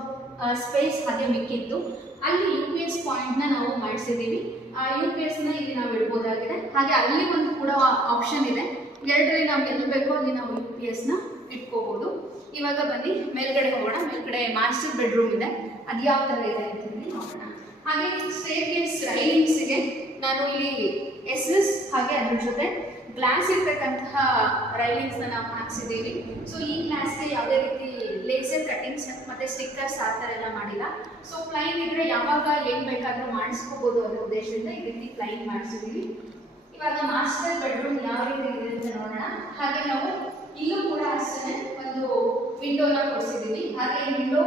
Speaker 1: ಸ್ಪೇಸ್ ಹಾಗೆ ಮಿಕ್ಕಿತ್ತು. ಅಲ್ಲಿ ಯು ಪಿ ಎಸ್ ಪಾಯಿಂಟ್ನ ನಾವು ಮಾಡಿಸಿದೀವಿ. ಆ ಯು ಪಿ ಎಸ್ನ ಇಲ್ಲಿ ನಾವು ಇಡ್ಬೋದಾಗಿದೆ. ಹಾಗೆ ಅಲ್ಲಿ ಒಂದು ಕೂಡ ಆಪ್ಷನ್ ಇದೆ. ಎರಡರಲ್ಲಿ ನಾವು ಎಲ್ಲಿ ಬೇಕೋ ಅಲ್ಲಿ ನಾವು ಯು ಪಿ ಎಸ್ನ ಇಟ್ಕೋಬಹುದು ಇವಾಗ ಬನ್ನಿ, ಮೇಲ್ಗಡೆ ಹೋಗೋಣ. ಮೇಲ್ಗಡೆ ಮಾಸ್ಟರ್ ಬೆಡ್ರೂಮ್ ಇದೆ. ಅದು ಯಾವ ತರ ಇದೆ ಅಂತ ನೋಡೋಣ. ಹಾಗೆ ಸ್ಟೇರ್ ಕೇಸ್ ರೈಲಿಂಗ್ಸ್ಗೆ ನಾನು ಇಲ್ಲಿ ಎಸ್ ಎಸ್ ಹಾಗೆ ಅದ್ರ ಜೊತೆ ಗ್ಲಾಸ್ ಇರ್ತಕ್ಕಂತಹ ರೈಲಿಂಗ್ಸ್ ನಾವು ಹಾಕ್ಸಿದ್ದೀವಿ ಸೊ ಈ ಗ್ಲಾಸ್ಗೆ ಯಾವುದೇ ರೀತಿ ಲೇಸರ್ ಕಟಿಂಗ್ಸ್ ಮತ್ತೆ ಸ್ಟಿಕ್ಕರ್ಸ್ ಆ ಥರ ಎಲ್ಲ ಮಾಡಿಲ್ಲ. ಸೊ ಪ್ಲೈನ್ ಇದ್ರೆ ಯಾವಾಗ ಏನ್ ಬೇಕಾದ್ರೂ ಮಾಡಿಸ್ಕೋಬಹುದು ಅನ್ನೋ ಉದ್ದೇಶದಿಂದ ಈ ರೀತಿ ಪ್ಲೈನ್ ಮಾಡಿಸಿದ್ದೀವಿ ಇವಾಗ ಮಾಸ್ಟರ್ ಬೆಡ್ರೂಮ್ ಯಾವ ರೀತಿ ಇದೆ ಅಂತ ನೋಡೋಣ. ಹಾಗೆ ನಾವು ಇಲ್ಲೂ ಕೂಡ ಅಷ್ಟೇ ಒಂದು ವಿಂಡೋನ ಕೊಡಿಸಿದ್ದೀವಿ ಹಾಗೆ ಈ ವಿಂಡೋ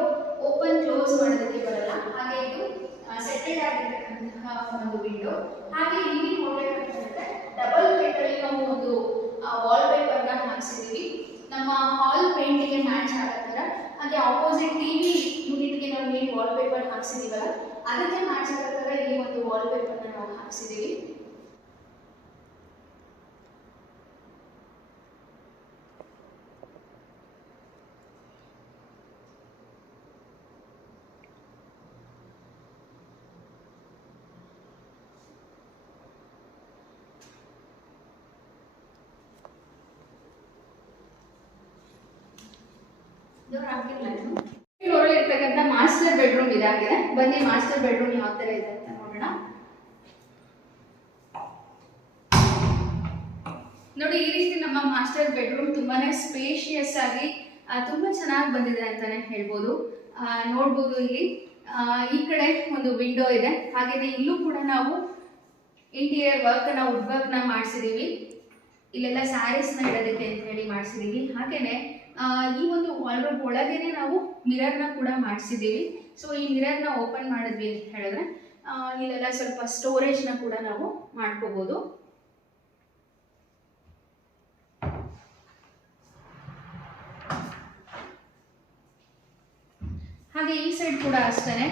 Speaker 1: ಓಪನ್ ಕ್ಲೋಸ್ ಮಾಡೋದಕ್ಕೆ ಬರಲ್ಲ. ಹಾಗೆ ಇದು ಸೆಟೆಡ್ ಆಗಿರ್ತಕ್ಕಂತಹ ಒಂದು ವಿಂಡೋ ಹಾಗೆ ಇಲ್ಲಿ ನೋಡಬೇಕಾಗುತ್ತೆ ಡಬಲ್ ಅಲ್ಲಿ ನಾವು ಒಂದು ವಾಲ್ ಪೇಪರ್ನ ನಮ್ಮ ಹಾಲ್ ಪೇಂಟಿಗೆ ಮ್ಯಾಚ್ ಆಗೋ ಥರ. ಹಾಗೆ ಆಪೋಸಿಟ್ ಟಿವಿ ಯೂನಿಟ್ಗೆ ನಾವು ಏನು ವಾಲ್ ಪೇಪರ್ ಹಾಕ್ಸಿದೀವಲ್ಲ, ಅದಕ್ಕೆ ಮ್ಯಾಚ್ ಆಗೋ ಇಲ್ಲಿ ಒಂದು ವಾಲ್ ಪೇಪರ್ನ ನಾವು ಹಾಕ್ಸಿದೀವಿ. ಫ್ಲೋರ್ ಇರ್ತಕ್ಕಂಥ ಮಾಸ್ಟರ್ ಬೆಡ್ರೂಮ್ ಇದಾಗಿದೆ. ಬನ್ನಿ ಮಾಸ್ಟರ್ ಬೆಡ್ರೂಮ್ ಯಾವ ತರ ಇದೆ ಅಂತ ನೋಡೋಣ. ನೋಡಿ, ಈ ರೀತಿ ನಮ್ಮ ಮಾಸ್ಟರ್ ಬೆಡ್ರೂಮ್ ತುಂಬಾನೇ ಸ್ಪೇಷಿಯಸ್ ಆಗಿ ತುಂಬಾ ಚೆನ್ನಾಗಿ ಬಂದಿದೆ ಅಂತಾನೆ ಹೇಳ್ಬೋದು. ನೋಡ್ಬೋದು ಇಲ್ಲಿ. ಈ ಕಡೆ ಒಂದು ವಿಂಡೋ ಇದೆ. ಹಾಗೇನೆ ಇಲ್ಲೂ ಕೂಡ ನಾವು ಇಂಟೀರಿಯರ್ ವರ್ಕ್ನ ವುಡ್ ವರ್ಕ್ನ ಮಾಡಿಸಿದೀವಿ. ಇಲ್ಲೆಲ್ಲ ಸ್ಯಾರೀಸ್ನ ಇಡೋದಕ್ಕೆ ಅಂತ ಹೇಳಿ ಮಾಡಿಸಿದೀವಿ. ಹಾಗೇನೆ ಈ ಒಂದು ವಾಲ್ರೋಬ್ ಒಳಗೇನೆ ನಾವು ಮಿರರ್ನ ಕೂಡ ಮಾಡಿಸಿದ್ದೀವಿ. ಸೊ ಈ ಮಿರರ್ನ ಓಪನ್ ಮಾಡಿದ್ವಿ ಅಂತ ಹೇಳಿದ್ರೆ ಇಲ್ಲೆಲ್ಲ ಸ್ವಲ್ಪ ಸ್ಟೋರೇಜ್ನ ಕೂಡ ನಾವು ಮಾಡ್ಕೋಬೋದು. ಹಾಗೆ ಈ ಸೈಡ್ ಕೂಡ ಅಷ್ಟೇ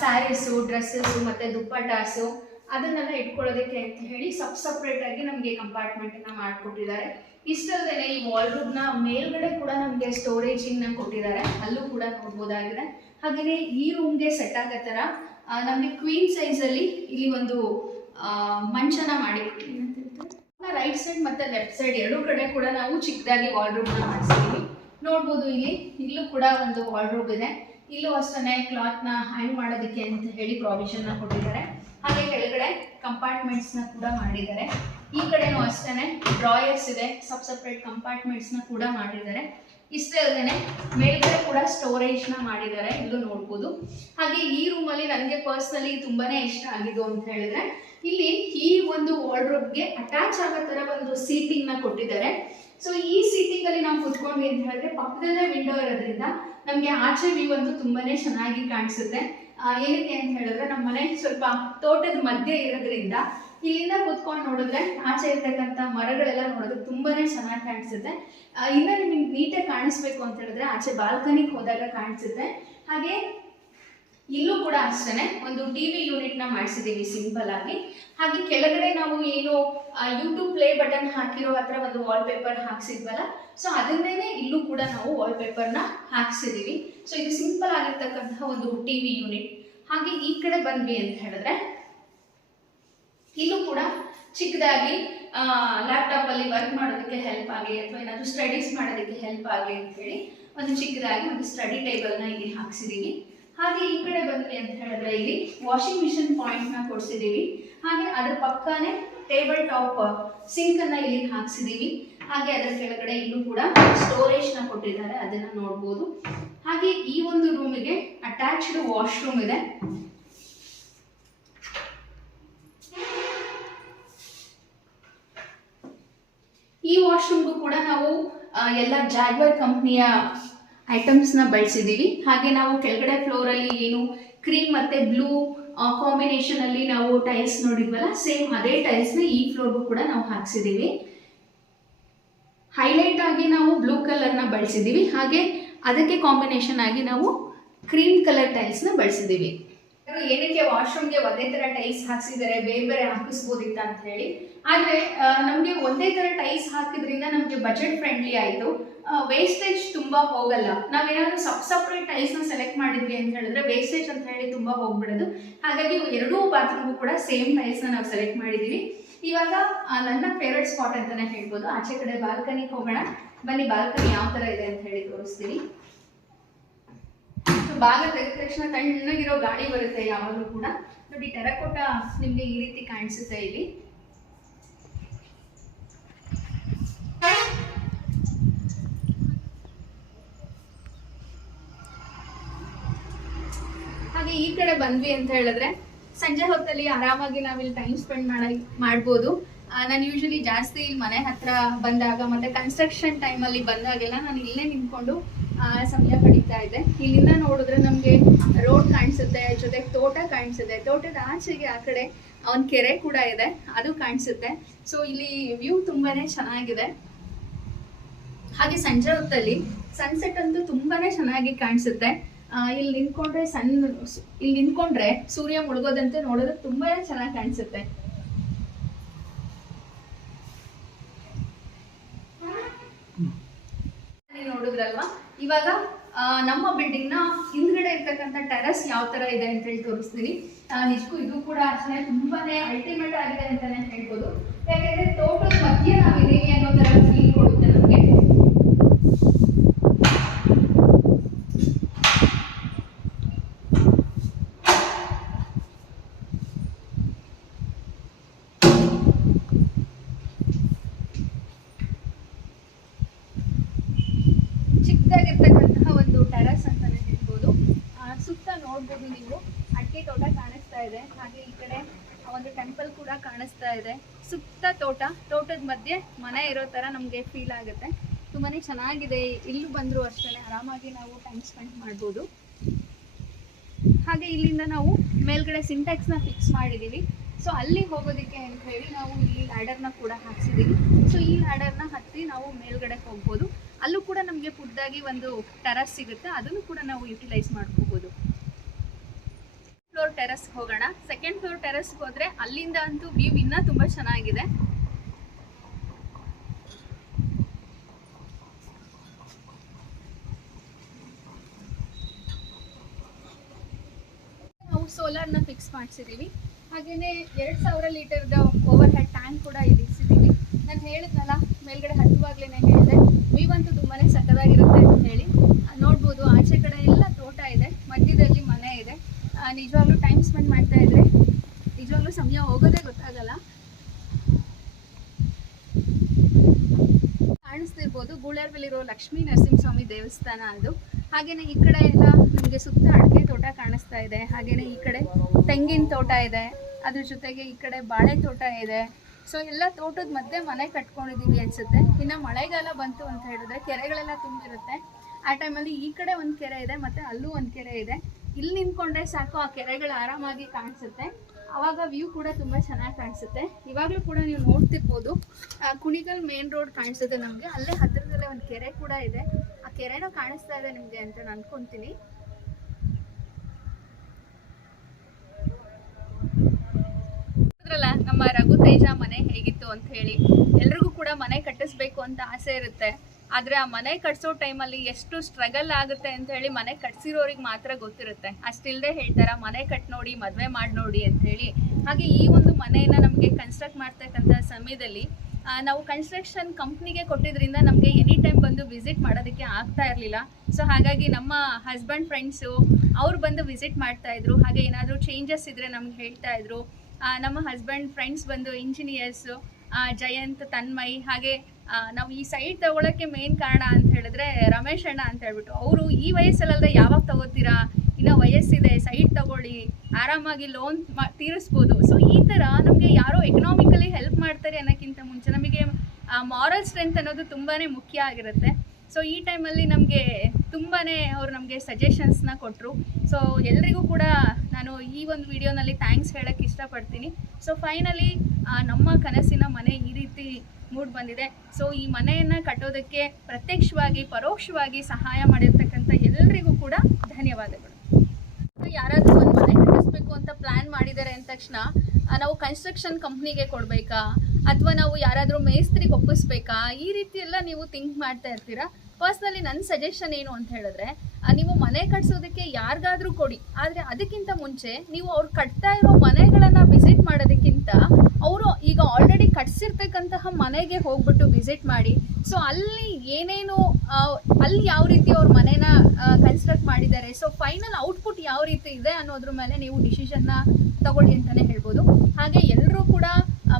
Speaker 1: ಸ್ಯಾರೀಸು ಡ್ರೆಸ್ಸಸ್ಸು ಮತ್ತು ದುಪ್ಪಟಾಸು ಅದನ್ನೆಲ್ಲ ಇಟ್ಕೊಳ್ಳೋದಕ್ಕೆ ಅಂತ ಹೇಳಿ ಸಬ್ ಸಪ್ರೇಟ್ ಆಗಿ ನಮಗೆ ಕಂಪಾರ್ಟ್ಮೆಂಟ್ ಅನ್ನ ಮಾಡಿಕೊಟ್ಟಿದ್ದಾರೆ. ಇಷ್ಟಲ್ದೇನೆ ಈ ವಾಲ್ರೂಮ್ನ ಮೇಲ್ಗಡೆ ಕೂಡ ನಮಗೆ ನ ಕೊಟ್ಟಿದ್ದಾರೆ. ಅಲ್ಲೂ ಕೂಡ ನೋಡ್ಬೋದಾಗಿದೆ. ಹಾಗೆಯೇ ಈ ರೂಮ್ಗೆ ಸೆಟ್ ಆಗೋ ಥರ ನಮಗೆ ಕ್ವೀನ್ ಸೈಜಲ್ಲಿ ಇಲ್ಲಿ ಒಂದು ಮಂಚನ ಮಾಡಿ ರೈಟ್ ಸೈಡ್ ಮತ್ತೆ ಲೆಫ್ಟ್ ಸೈಡ್ ಎರಡೂ ಕಡೆ ಕೂಡ ನಾವು ಚಿಕ್ಕದಾಗಿ ವಾಲ್ರೂಮ್ನ ಮಾಡಿಸಿದ್ದೀವಿ ನೋಡ್ಬೋದು ಇಲ್ಲಿ, ಇಲ್ಲೂ ಕೂಡ ಒಂದು ವಾರ್ಡ್ರೋಬ್ ಇದೆ. ಇಲ್ಲೂ ಅಷ್ಟೇ ಕ್ಲಾತ್ನ ಹ್ಯಾಂಗ್ ಮಾಡೋದಕ್ಕೆ ಅಂತ ಹೇಳಿ ಪ್ರಾವಿಷನ್ನ ಕೊಟ್ಟಿದ್ದಾರೆ. ಹಾಗೆ ಕೆಳಗಡೆ ಕಂಪಾರ್ಟ್ಮೆಂಟ್ಸ್ನ ಕೂಡ ಮಾಡಿದ್ದಾರೆ. ಈ ಕಡೆನೂ ಅಷ್ಟೇ ಡ್ರಾಯರ್ಸ್ ಇದೆ ಸಬ್ ಸಪ್ರೇಟ್ ಕಂಪಾರ್ಟ್ಮೆಂಟ್ಸ್ನ ಕೂಡ ಮಾಡಿದ್ದಾರೆ. ಇಷ್ಟೇ ಅಲ್ಲದೆ ಮೇಲ್ಗಡೆ ಕೂಡ ಸ್ಟೋರೇಜ್ನ ಮಾಡಿದ್ದಾರೆ ಇಲ್ಲೂ ನೋಡ್ಬೋದು. ಹಾಗೆ ಈ ರೂಮಲ್ಲಿ ನನಗೆ ಪರ್ಸ್ನಲಿ ತುಂಬಾನೇ ಇಷ್ಟ ಆಗಿದ್ದು ಅಂತ ಹೇಳಿದ್ರೆ, ಇಲ್ಲಿ ಈ ಒಂದು ವಾರ್ಡ್ರೋಬ್ಗೆ ಅಟ್ಯಾಚ್ ಆಗೋ ಥರ ಒಂದು ಸೀಟಿಂಗ್ನ ಕೊಟ್ಟಿದ್ದಾರೆ. ಸೊ ಈ ಸೀಟಿಂಗ್ ಅಲ್ಲಿ ನಾವು ಕುತ್ಕೊಂಡ್ವಿ ಅಂತ ಹೇಳಿದ್ರೆ, ಪಕ್ಕದಲ್ಲೇ ವಿಂಡೋ ಇರೋದ್ರಿಂದ ನಮಗೆ ಆಚೆ ವ್ಯೂ ಅಂತೂ ತುಂಬಾನೇ ಚೆನ್ನಾಗಿ ಕಾಣಿಸುತ್ತೆ. ಏನಕ್ಕೆ ಅಂತ ಹೇಳಿದ್ರೆ ನಮ್ಮ ಮನೆ ಸ್ವಲ್ಪ ತೋಟದ ಮಧ್ಯೆ ಇರೋದ್ರಿಂದ ಇಲ್ಲಿಂದ ಕೂತ್ಕೊಂಡು ನೋಡಿದ್ರೆ ಆಚೆ ಇರ್ತಕ್ಕಂಥ ಮರಗಳೆಲ್ಲ ನೋಡೋದು ತುಂಬಾನೇ ಚೆನ್ನಾಗಿ ಕಾಣಿಸುತ್ತೆ. ಇನ್ನ ನಿಮಗೆ ನೀಟಾಗಿ ಕಾಣಿಸ್ಬೇಕು ಅಂತ ಹೇಳಿದ್ರೆ ಆಚೆ ಬಾಲ್ಕನಿಗೆ ಹೋದಾಗ ಕಾಣಿಸುತ್ತೆ. ಹಾಗೆ ಇಲ್ಲೂ ಕೂಡ ಅಷ್ಟೇ ಒಂದು ಟಿವಿ ಯೂನಿಟ್ನ ಮಾಡಿಸಿದ್ದೀವಿ ಸಿಂಪಲ್ ಆಗಿ. ಹಾಗೆ ಕೆಳಗಡೆ ನಾವು ಏನು ಯೂಟ್ಯೂಬ್ ಪ್ಲೇ ಬಟನ್ ಹಾಕಿರೋ ಹತ್ರ ಒಂದು ವಾಲ್ ಪೇಪರ್ ಹಾಕ್ಸಿದ್ವಲ್ಲ ಸೊ ಅದನ್ನೇನೆ ಇಲ್ಲೂ ಕೂಡ ನಾವು ವಾಲ್ ಪೇಪರ್ನ ಹಾಕ್ಸಿದೀವಿ. ಸೊ ಇದು ಸಿಂಪಲ್ ಆಗಿರ್ತಕ್ಕಂತಹ ಒಂದು ಟಿ ವಿ ಯೂನಿಟ್ ಹಾಗೆ ಈ ಕಡೆ ಬಂದ್ವಿ ಅಂತ ಹೇಳಿದ್ರೆ, ಇಲ್ಲೂ ಕೂಡ ಚಿಕ್ಕದಾಗಿ ಲ್ಯಾಪ್ಟಾಪ್ ಅಲ್ಲಿ ವರ್ಕ್ ಮಾಡೋದಕ್ಕೆ ಹೆಲ್ಪ್ ಆಗಲಿ ಅಥವಾ ಏನಾದರೂ ಸ್ಟಡೀಸ್ ಮಾಡೋದಕ್ಕೆ ಹೆಲ್ಪ್ ಆಗಲಿ ಅಂತ ಹೇಳಿ, ಒಂದು ಚಿಕ್ಕದಾಗಿ ಒಂದು ಸ್ಟಡಿ ಟೇಬಲ್ನ ಇಲ್ಲಿ ಹಾಕ್ಸಿದೀವಿ. ಹಾಗೆ ಈ ಕಡೆ ಬಂದ್ವಿ ಅಂತ ಹೇಳಿದ್ರೆ ಇಲ್ಲಿ ವಾಷಿಂಗ್ ಮಿಷಿನ್ ಪಾಯಿಂಟ್ನ ಕೊಡ್ಸಿದೀವಿ. ಹಾಗೆ ಅದ್ರ ಪಕ್ಕಾನೇ ಟೇಬಲ್ ಟಾಪ್ ಸಿಂಕ್ ಅನ್ನ ಇಲ್ಲಿ ಹಾಕ್ಸಿದೀವಿ. ಹಾಗೆ ಅದರ ಕೆಳಗಡೆ ಇಲ್ಲೂ ಕೂಡ ಸ್ಟೋರೇಜ್ನ ಕೊಟ್ಟಿದ್ದಾರೆ, ಅದನ್ನ ನೋಡ್ಬೋದು. ಹಾಗೆ ಈ ಒಂದು ರೂಮಿಗೆ ಅಟ್ಯಾಚ್ಡ್ ವಾಶ್ರೂಮ್ ಇದೆ. ಈ ವಾಶ್ರೂಮ್ಗೂ ಕೂಡ ನಾವು ಎಲ್ಲ ಜಾಗ್ವರ್ ಕಂಪ್ನಿಯ ಐಟಮ್ಸ್ನ ಬಳಸಿದ್ದೀವಿ ಹಾಗೆ ನಾವು ಕೆಳಗಡೆ ಫ್ಲೋರಲ್ಲಿ ಏನು ಕ್ರೀಮ್ ಮತ್ತೆ ಬ್ಲೂ ಕಾಂಬಿನೇಷನ್ ಅಲ್ಲಿ ನಾವು ಟೈಲ್ಸ್ ನೋಡಿದ್ವಲ್ಲ ಸೇಮ್ ಅದೇ ಟೈಲ್ಸ್ನ ಈ ಫ್ಲೋರ್ಗೂ ಕೂಡ ನಾವು ಹಾಕ್ಸಿದ್ದೀವಿ ಹೈಲೈಟ್ ಆಗಿ ನಾವು ಬ್ಲೂ ಕಲರ್ನ ಬಳಸಿದ್ದೀವಿ ಹಾಗೆ ಅದಕ್ಕೆ ಕಾಂಬಿನೇಷನ್ ಆಗಿ ನಾವು ಕ್ರೀಮ್ ಕಲರ್ ಟೈಲ್ಸ್ನ ಬಳಸಿದ್ದೀವಿ ಏನಕ್ಕೆ ವಾಶ್ರೂಮ್ಗೆ ಒಂದೇ ತರ ಟೈಲ್ಸ್ ಹಾಕ್ಸಿದ್ದಾರೆ ಬೇರೆ ಬೇರೆ ಹಾಕಿಸ್ಬೋದಿತ್ತ ಅಂತ ಹೇಳಿ. ಆದ್ರೆ ನಮ್ಗೆ ಒಂದೇ ತರ ಟೈಲ್ಸ್ ಹಾಕಿದ್ರಿಂದ ನಮ್ಗೆ ಬಜೆಟ್ ಫ್ರೆಂಡ್ಲಿ ಆಯ್ತು. ವೇಸ್ಟೇಜ್ ತುಂಬಾ ಹೋಗಲ್ಲ. ನಾವೇನಾದ್ರೂ ಸಬ್ ಸಪ್ರೇಟ್ ಟೈಲ್ಸ್ನ ಸೆಲೆಕ್ಟ್ ಮಾಡಿದ್ವಿ ಅಂತ ಹೇಳಿದ್ರೆ ವೇಸ್ಟೇಜ್ ಅಂತ ಹೇಳಿ ತುಂಬಾ ಹೋಗ್ಬಿಡೋದು. ಹಾಗಾಗಿ ಎರಡೂ ಬಾತ್ರೂಮ್ಗೂ ಕೂಡ ಸೇಮ್ ಟೈಲ್ಸ್ನ ನಾವು ಸೆಲೆಕ್ಟ್ ಮಾಡಿದೀವಿ. ಇವಾಗ ನನ್ನ ಫೇವ್ರೆಟ್ ಸ್ಪಾಟ್ ಅಂತಾನೆ ಹೇಳ್ಬೋದು. ಆಚೆ ಕಡೆ ಬಾಲ್ಕನಿಗೆ ಹೋಗೋಣ. ಬನ್ನಿ ಬಾಲ್ಕನಿ ಯಾವ ತರ ಇದೆ ಅಂತ ಹೇಳಿ ತೋರಿಸ್ತೀನಿ. ಬಾಗ ತೆಗೆದ ತಕ್ಷಣ ತಣ್ಣಗಿರೋ ಗಾಳಿ ಬರುತ್ತೆ ಯಾವಾಗಲೂ ಕೂಡ. ನೋಡಿ, ಟೆರಕೋಟ ನಿಮ್ಗೆ ಈ ರೀತಿ ಕಾಣಿಸುತ್ತೆ ಇಲ್ಲಿ. ಹಾಗೆ ಈ ಕಡೆ ಬಂದ್ವಿ ಅಂತ ಹೇಳಿದ್ರೆ, ಸಂಜೆ ಹೊತ್ತಲ್ಲಿ ಆರಾಮಾಗಿ ನಾವಿಲ್ಲಿ ಟೈಮ್ ಸ್ಪೆಂಡ್ ಮಾಡ, ಮಾಡ್ಬೋದು. ನಾನು ಯೂಶಲಿ ಜಾಸ್ತಿ ಇಲ್ಲಿ ಮನೆ ಹತ್ರ ಬಂದಾಗ ಮತ್ತೆ ಕನ್ಸ್ಟ್ರಕ್ಷನ್ ಟೈಮಲ್ಲಿ ಬಂದಾಗೆಲ್ಲ ನಾನು ಇಲ್ಲೇ ನಿಂತ್ಕೊಂಡು ಸಮಯ ಕಡಿತಾ ಇದೆ. ಇಲ್ಲಿಂದ ನೋಡಿದ್ರೆ ನಮಗೆ ರೋಡ್ ಕಾಣಿಸುತ್ತೆ ಜೊತೆಗೆ ತೋಟ ಕಾಣಿಸುತ್ತೆ. ತೋಟದ ಆಚೆಗೆ ಆ ಕಡೆ ಒಂದ್ ಕೆರೆ ಕೂಡ ಇದೆ, ಅದು ಕಾಣಿಸುತ್ತೆ. ಸೊ ಇಲ್ಲಿ ವ್ಯೂ ತುಂಬಾನೇ ಚೆನ್ನಾಗಿದೆ. ಹಾಗೆ ಸಂಜೆ ಹೊತ್ತಲ್ಲಿ ಸನ್ಸೆಟ್ ಅಂತೂ ತುಂಬಾನೇ ಚೆನ್ನಾಗಿ ಕಾಣಿಸುತ್ತೆ. ಇಲ್ಲಿ ನಿಂತ್ಕೊಂಡ್ರೆ ಸನ್ ಇಲ್ಲಿ ನಿಂತ್ಕೊಂಡ್ರೆ ಸೂರ್ಯ ಮುಳುಗೋದಂತೆ ನೋಡೋದಕ್ಕೆ ತುಂಬಾನೇ ಚೆನ್ನಾಗಿ ಕಾಣಿಸುತ್ತೆ. ನೋಡಿದ್ರಲ್ವಾ? ಇವಾಗ ನಮ್ಮ ಬಿಲ್ಡಿಂಗ್ನ ಹಿಂದ್ಗಡೆ ಇರ್ತಕ್ಕಂಥ ಟೆರಸ್ ಯಾವ ತರ ಇದೆ ಅಂತ ಹೇಳಿ ತೋರಿಸ್ತೀನಿ. ನಿಜಕ್ಕೂ ಇದು ಕೂಡ ಅಷ್ಟೇ ತುಂಬಾನೇ ಅಲ್ಟಿಮೇಟ್ ಆಗಿದೆ ಅಂತಾನೆ ಹೇಳ್ಬೋದು. ಯಾಕಂದ್ರೆ ತೋಟದ ಮಧ್ಯೆ ನಾವಿದೀವಿ ಅನ್ನೋ ತರ ಫೀಲ್ ಕೊಡುತ್ತೆ ನಮಗೆ ಚಿಕ್ಕದಾಗಿರ್ತಕ್ಕಂತಹ ಒಂದು ಟೆರಸ್ ಅಂತಾನೆ ಹೇಳ್ಬೋದು ಆ, ಸುತ್ತ ನೋಡ್ಬೋದು ನೀವು ಅಡಿಕೆ ತೋಟ ಕಾಣಿಸ್ತಾ ಇದೆ ಹಾಗೆ ಈ ಕಡೆ ಒಂದು ಟೆಂಪಲ್ ಕೂಡ ಕಾಣಿಸ್ತಾ ಇದೆ ಸುತ್ತ ತೋಟ ತೋಟದ ಮಧ್ಯೆ ತರ ನಮಗೆ ಫೀಲ್ ಆಗುತ್ತೆ. ತುಂಬಾನೇ ಚೆನ್ನಾಗಿದೆ. ಇಲ್ಲೂ ಬಂದ್ರು ಅಷ್ಟೇ ಆರಾಮಾಗಿ ನಾವು ಟೈಮ್ ಸ್ಪೆಂಡ್ ಮಾಡ್ಬೋದು. ಹಾಗೆ ಇಲ್ಲಿಂದ ನಾವು ಮೇಲ್ಗಡೆ ಸಿಂಟ್ಯಾಕ್ಸ್ನ ಫಿಕ್ಸ್ ಮಾಡಿದೀವಿ. ಸೊ ಅಲ್ಲಿ ಹೋಗೋದಕ್ಕೆ ಅಂತ ಹೇಳಿ ನಾವು ಇಲ್ಲಿ ಲ್ಯಾಡರ್ನ ಕೂಡ ಹಾಕ್ಸಿದೀವಿ. ಸೊ ಈ ಲ್ಯಾಡರ್ನ ಹತ್ತಿ ನಾವು ಮೇಲ್ಗಡೆ ಹೋಗ್ಬೋದು. ಅಲ್ಲೂ ಕೂಡ ನಮಗೆ ಪುಟ್ಟದಾಗಿ ಒಂದು ಟೆರಸ್ ಸಿಗುತ್ತೆ. ಅದನ್ನು ಕೂಡ ನಾವು ಯುಟಿಲೈಸ್ ಮಾಡ್ಕೋಬಹುದು ಫ್ಲೋರ್ ಟೆರಸ್ ಹೋಗೋಣ. ಸೆಕೆಂಡ್ ಫ್ಲೋರ್ ಟೆರಸ್ ಹೋದ್ರೆ ಅಲ್ಲಿಂದ ಅಂತೂ ವ್ಯೂ ಇನ್ನೂ ತುಂಬಾ ಚೆನ್ನಾಗಿದೆ ನಾವು ಸೋಲಾರ್ನ ಫಿಕ್ಸ್ ಮಾಡಿಸಿದ್ದೀವಿ ಹಾಗೆಯೇ ಎರಡು ಸಾವಿರ ಲೀಟರ್ದ ಓವರ್ ಹೆಡ್ ಟ್ಯಾಂಕ್ ಕೂಡ ಇಲ್ಲಿ ಇರಿಸಿದ್ದೀವಿ ನಾನು ಹೇಳಿದ್ನಲ್ಲ, ಮೇಲ್ಗಡೆ ಹತ್ತುವಾಗಲೇ ಹೇಳಿದೆ. ವ್ಯೂ ಅಂತೂ ತುಂಬಾ ಸಕ್ಕದಾಗಿರುತ್ತೆ ಅಂತ ಹೇಳಿ. ನೋಡ್ಬೋದು, ಆಚೆ ಕಡೆ ಎಲ್ಲ ತೋಟ ಇದೆ, ಮಧ್ಯದಲ್ಲಿ ಮನೆ ಇದೆ. ನಿಜವಾಗ್ಲೂ ಟೈಮ್ ಸ್ಪೆಂಡ್ ಮಾಡ್ತಾ ಇದ್ರೆ, ನಿಜವಾಗ್ಲೂ ಸಮಯ ಹೋಗೋದೇ ಗೊತ್ತಾಗಲ್ಲ. ಕಾಣಿಸ್ತಿರ್ಬೋದು ಗೂಳರ್ವಲ್ಲಿರೋ ಲಕ್ಷ್ಮೀ ನರಸಿಂಹಸ್ವಾಮಿ ದೇವಸ್ಥಾನ ಅದು. ಹಾಗೇನೆ ಈ ಕಡೆ ಎಲ್ಲ ನಮಗೆ ಸುತ್ತ ಅಡಿಕೆ ತೋಟ ಕಾಣಿಸ್ತಾ ಇದೆ. ಹಾಗೆಯೇ ಈ ಕಡೆ ತೆಂಗಿನ ತೋಟ ಇದೆ. ಅದ್ರ ಜೊತೆಗೆ ಈ ಕಡೆ ಬಾಳೆ ತೋಟ ಇದೆ. ಸೊ ಎಲ್ಲ ತೋಟದ ಮಧ್ಯೆ ಮನೆ ಕಟ್ಕೊಂಡಿದೀವಿ ಅನ್ಸುತ್ತೆ. ಇನ್ನು ಮಳೆಗಾಲ ಬಂತು ಅಂತ ಹೇಳಿದ್ರೆ ಕೆರೆಗಳೆಲ್ಲ ತುಂಬಿರುತ್ತೆ. ಆ ಟೈಮಲ್ಲಿ ಈ ಕಡೆ ಒಂದು ಕೆರೆ ಇದೆ, ಮತ್ತೆ ಅಲ್ಲೂ ಒಂದು ಕೆರೆ ಇದೆ. ಇಲ್ಲಿ ನಿಂತ್ಕೊಂಡ್ರೆ ಸಾಕು, ಆ ಕೆರೆಗಳು ಆರಾಮಾಗಿ ಕಾಣಿಸುತ್ತೆ. ಆವಾಗ ವ್ಯೂ ಕೂಡ ತುಂಬ ಚೆನ್ನಾಗಿ ಕಾಣಿಸುತ್ತೆ. ಇವಾಗಲೂ ಕೂಡ ನೀವು ನೋಡ್ತಿರ್ಬೋದು. ಕುಣಿಗಲ್ ಮೇನ್ ರೋಡ್ ಕಾಣಿಸುತ್ತೆ ನಮಗೆ. ಅಲ್ಲೇ ಹತ್ತಿರದಲ್ಲೇ ಒಂದು ಕೆರೆ ಕೂಡ ಇದೆ. ಆ ಕೆರೆನೂ ಕಾಣಿಸ್ತಾ ಇದೆ ನಿಮಗೆ ಅಂತ ನಾನು ನೋಡಿದ್ರಲ್ಲ ನಮ್ಮ ರಘು ತೇಜ ಮನೆ ಹೇಗಿತ್ತು ಅಂತ ಹೇಳಿ, ಎಲ್ರಿಗೂ ಕೂಡ ಮನೆ ಕಟ್ಟಿಸ್ಬೇಕು ಅಂತ ಆಸೆ ಇರುತ್ತೆ. ಆದ್ರೆ ಆ ಮನೆ ಕಟ್ಸೋ ಟೈಮಲ್ಲಿ ಎಷ್ಟು ಸ್ಟ್ರಗಲ್ ಆಗುತ್ತೆ ಅಂತ ಹೇಳಿ ಮನೆ ಕಟ್ಸಿರೋರಿಗೆ ಮಾತ್ರ ಗೊತ್ತಿರುತ್ತೆ. ಅಷ್ಟಿಲ್ದೆ ಹೇಳ್ತಾರ, ಮನೆ ಕಟ್ ನೋಡಿ, ಮದ್ವೆ ಮಾಡಿ ನೋಡಿ ಅಂತ ಹೇಳಿ. ಹಾಗೆ ಈ ಒಂದು ಮನೆಯನ್ನ ನಮಗೆ ಕನ್ಸ್ಟ್ರಕ್ಟ್ ಮಾಡ್ತಕ್ಕಂಥ ಸಮಯದಲ್ಲಿ ನಾವು ಕನ್ಸ್ಟ್ರಕ್ಷನ್ ಕಂಪ್ನಿಗೆ ಕೊಟ್ಟಿದ್ರಿಂದ ನಮಗೆ ಎನಿ ಟೈಮ್ ಬಂದು ವಿಸಿಟ್ ಮಾಡೋದಕ್ಕೆ ಆಗ್ತಾ ಇರಲಿಲ್ಲ. ಸೊ ಹಾಗಾಗಿ ನಮ್ಮ ಹಸ್ಬೆಂಡ್ ಫ್ರೆಂಡ್ಸು ಅವ್ರು ಬಂದು ವಿಸಿಟ್ ಮಾಡ್ತಾ ಇದ್ರು. ಹಾಗೆ ಏನಾದರೂ ಚೇಂಜಸ್ ಇದ್ರೆ ನಮ್ಗೆ ಹೇಳ್ತಾ ಇದ್ರು. ನಮ್ಮ ಹಸ್ಬೆಂಡ್ ಫ್ರೆಂಡ್ಸ್ ಬಂದು ಇಂಜಿನಿಯರ್ಸು ಜಯಂತ್, ತನ್ಮಯ್, ಹಾಗೆ ನಾವು ಈ ಸೈಟ್ ತಗೊಳಕ್ಕೆ ಮೇನ್ ಕಾರಣ ಅಂತ ಹೇಳಿದ್ರೆ ರಮೇಶ್ ಅಣ್ಣ ಅಂತ ಹೇಳ್ಬಿಟ್ಟು. ಅವರು ಈ ವಯಸ್ಸಲ್ಲದೆ ಯಾವಾಗ ತಗೋತೀರಾ? ಇನ್ನು ವಯಸ್ಸಿದೆ, ಸೈಟ್ ತಗೊಳ್ಳಿ, ಆರಾಮಾಗಿ ಲೋನ್ ತೀರಿಸ್ಬೋದು. ಸೊ ಈ ಥರ ನಮಗೆ ಯಾರೋ ಎಕನಾಮಿಕಲಿ ಹೆಲ್ಪ್ ಮಾಡ್ತಾರೆ ಅನ್ನೋಕ್ಕಿಂತ ಮುಂಚೆ ನಮಗೆ ಮಾರಲ್ ಸ್ಟ್ರೆಂತ್ ಅನ್ನೋದು ತುಂಬಾ ಮುಖ್ಯ ಆಗಿರುತ್ತೆ. ಸೊ ಈ ಟೈಮಲ್ಲಿ ನಮಗೆ ತುಂಬಾ ಅವರು ನಮಗೆ ಸಜೆಷನ್ಸ್ನ ಕೊಟ್ಟರು ಸೊ ಎಲ್ರಿಗೂ ಕೂಡ ನಾನು ಈ ಒಂದು ವಿಡಿಯೋನಲ್ಲಿ ಥ್ಯಾಂಕ್ಸ್ ಹೇಳೋಕ್ಕೆ ಇಷ್ಟಪಡ್ತೀನಿ. ಸೊ ಫೈನಲಿ ನಮ್ಮ ಕನಸಿನ ಮನೆ ಈ ರೀತಿ ಮೂಡ್ ಬಂದಿದೆ. ಸೊ ಈ ಮನೆಯನ್ನು ಕಟ್ಟೋದಕ್ಕೆ ಪ್ರತ್ಯಕ್ಷವಾಗಿ, ಪರೋಕ್ಷವಾಗಿ ಸಹಾಯ ಮಾಡಿರ್ತಕ್ಕಂಥ ಎಲ್ಲರಿಗೂ ಕೂಡ ಧನ್ಯವಾದಗಳು. ಯಾರಾದರೂ ಒಂದು ಮನೆ ಕಟ್ಟಿಸ್ಬೇಕು ಅಂತ ಪ್ಲಾನ್ ಮಾಡಿದ್ದಾರೆ ಅಂದ ತಕ್ಷಣ ನಾವು ಕನ್ಸ್ಟ್ರಕ್ಷನ್ ಕಂಪ್ನಿಗೆ ಕೊಡಬೇಕಾ? ಅಥವಾ ನಾವು ಯಾರಾದರೂ ಮೇಸ್ತ್ರಿಗೆ ಒಪ್ಪಿಸ್ಬೇಕಾ? ಈ ರೀತಿ ಎಲ್ಲ ನೀವು ಥಿಂಕ್ ಮಾಡ್ತಾ ಇರ್ತೀರಾ? ಪರ್ಸ್ನಲಿ ನನ್ನ ಸಜೆಷನ್ ಏನು ಅಂತ ಹೇಳಿದ್ರೆ ನೀವು ಮನೆ ಕಟ್ಸೋದಕ್ಕೆ ಯಾರಿಗಾದ್ರೂ ಕೊಡಿ, ಆದರೆ ಅದಕ್ಕಿಂತ ಮುಂಚೆ ನೀವು ಅವ್ರು ಕಟ್ತಾ ಇರೋ ಮನೆಗಳನ್ನು ವಿಸಿಟ್ ಮಾಡೋದಕ್ಕಿಂತ ಅವರು ಈಗ ಆಲ್ರೆಡಿ ಕಟ್ಸಿರ್ತಕ್ಕಂತಹ ಮನೆಗೆ ಹೋಗ್ಬಿಟ್ಟು ವಿಸಿಟ್ ಮಾಡಿ ಸೊ ಅಲ್ಲಿ ಏನೇನು ಅಲ್ಲಿ ಯಾವ ರೀತಿ ಅವ್ರ ಮನೇನ ಕನ್ಸ್ಟ್ರಕ್ಟ್ ಮಾಡಿದ್ದಾರೆ ಸೊ ಫೈನಲ್ ಔಟ್ಪುಟ್ ಯಾವ ರೀತಿ ಇದೆ ಅನ್ನೋದ್ರ ಮೇಲೆ ನೀವು ಡಿಸಿಷನ್ನ ತಗೊಳ್ಳಿ ಅಂತಲೇ ಹೇಳ್ಬೋದು. ಹಾಗೆ ಎಲ್ಲರೂ ಕೂಡ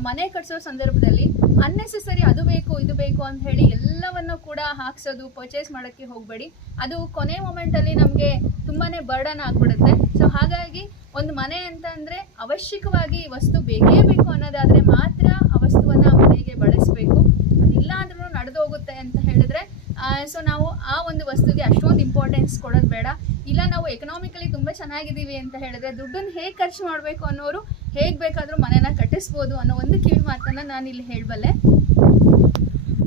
Speaker 1: ಮನೆ ಕಟ್ಸೋ ಸಂದರ್ಭದಲ್ಲಿ ಅನ್ನೆಸೆಸರಿ ಅದು ಬೇಕು, ಇದು ಬೇಕು ಅಂತ ಹೇಳಿ ಎಲ್ಲವನ್ನು ಕೂಡ ಹಾಕ್ಸೋದು ಪರ್ಚೇಸ್ ಮಾಡೋಕ್ಕೆ ಹೋಗಬೇಡಿ. ಅದು ಕೊನೆ ಮೊಮೆಂಟಲ್ಲಿ ನಮಗೆ ತುಂಬಾ ಬರ್ಡನ್ ಆಗಿಬಿಡುತ್ತೆ. ಸೊ ಹಾಗಾಗಿ ಒಂದು ಮನೆ ಅಂತ ಅಂದರೆ ಅವಶ್ಯಕವಾಗಿ ವಸ್ತು ಬೇಕೇ ಬೇಕು ಅನ್ನೋದಾದರೆ ಮಾತ್ರ ಆ ವಸ್ತುವನ್ನು ಮನೆಗೆ ಬಳಸಬೇಕು. ಅದಿಲ್ಲ ಅಂದ್ರೂ ನಡೆದೋಗುತ್ತೆ ಅಂತ ಹೇಳಿದ್ರೆ ಸೊ ನಾವು ಆ ಒಂದು ವಸ್ತುಗೆ ಅಷ್ಟೊಂದು ಇಂಪಾರ್ಟೆನ್ಸ್ ಕೊಡೋದು ಬೇಡ. ಇಲ್ಲ, ನಾವು ಎಕನಾಮಿಕಲಿ ತುಂಬ ಚೆನ್ನಾಗಿದ್ದೀವಿ ಅಂತ ಹೇಳಿದ್ರೆ ದುಡ್ಡನ್ನು ಹೇಗೆ ಖರ್ಚು ಮಾಡಬೇಕು ಅನ್ನೋರು ಹೇಗೆ ಬೇಕಾದರೂ ಮನೇನ ಕಟ್ಟಿಸ್ಬೋದು ಅನ್ನೋ ಒಂದು ಕಿವಿ ಮಾತನ್ನು ನಾನು ಇಲ್ಲಿ ಹೇಳಬಲ್ಲೆ.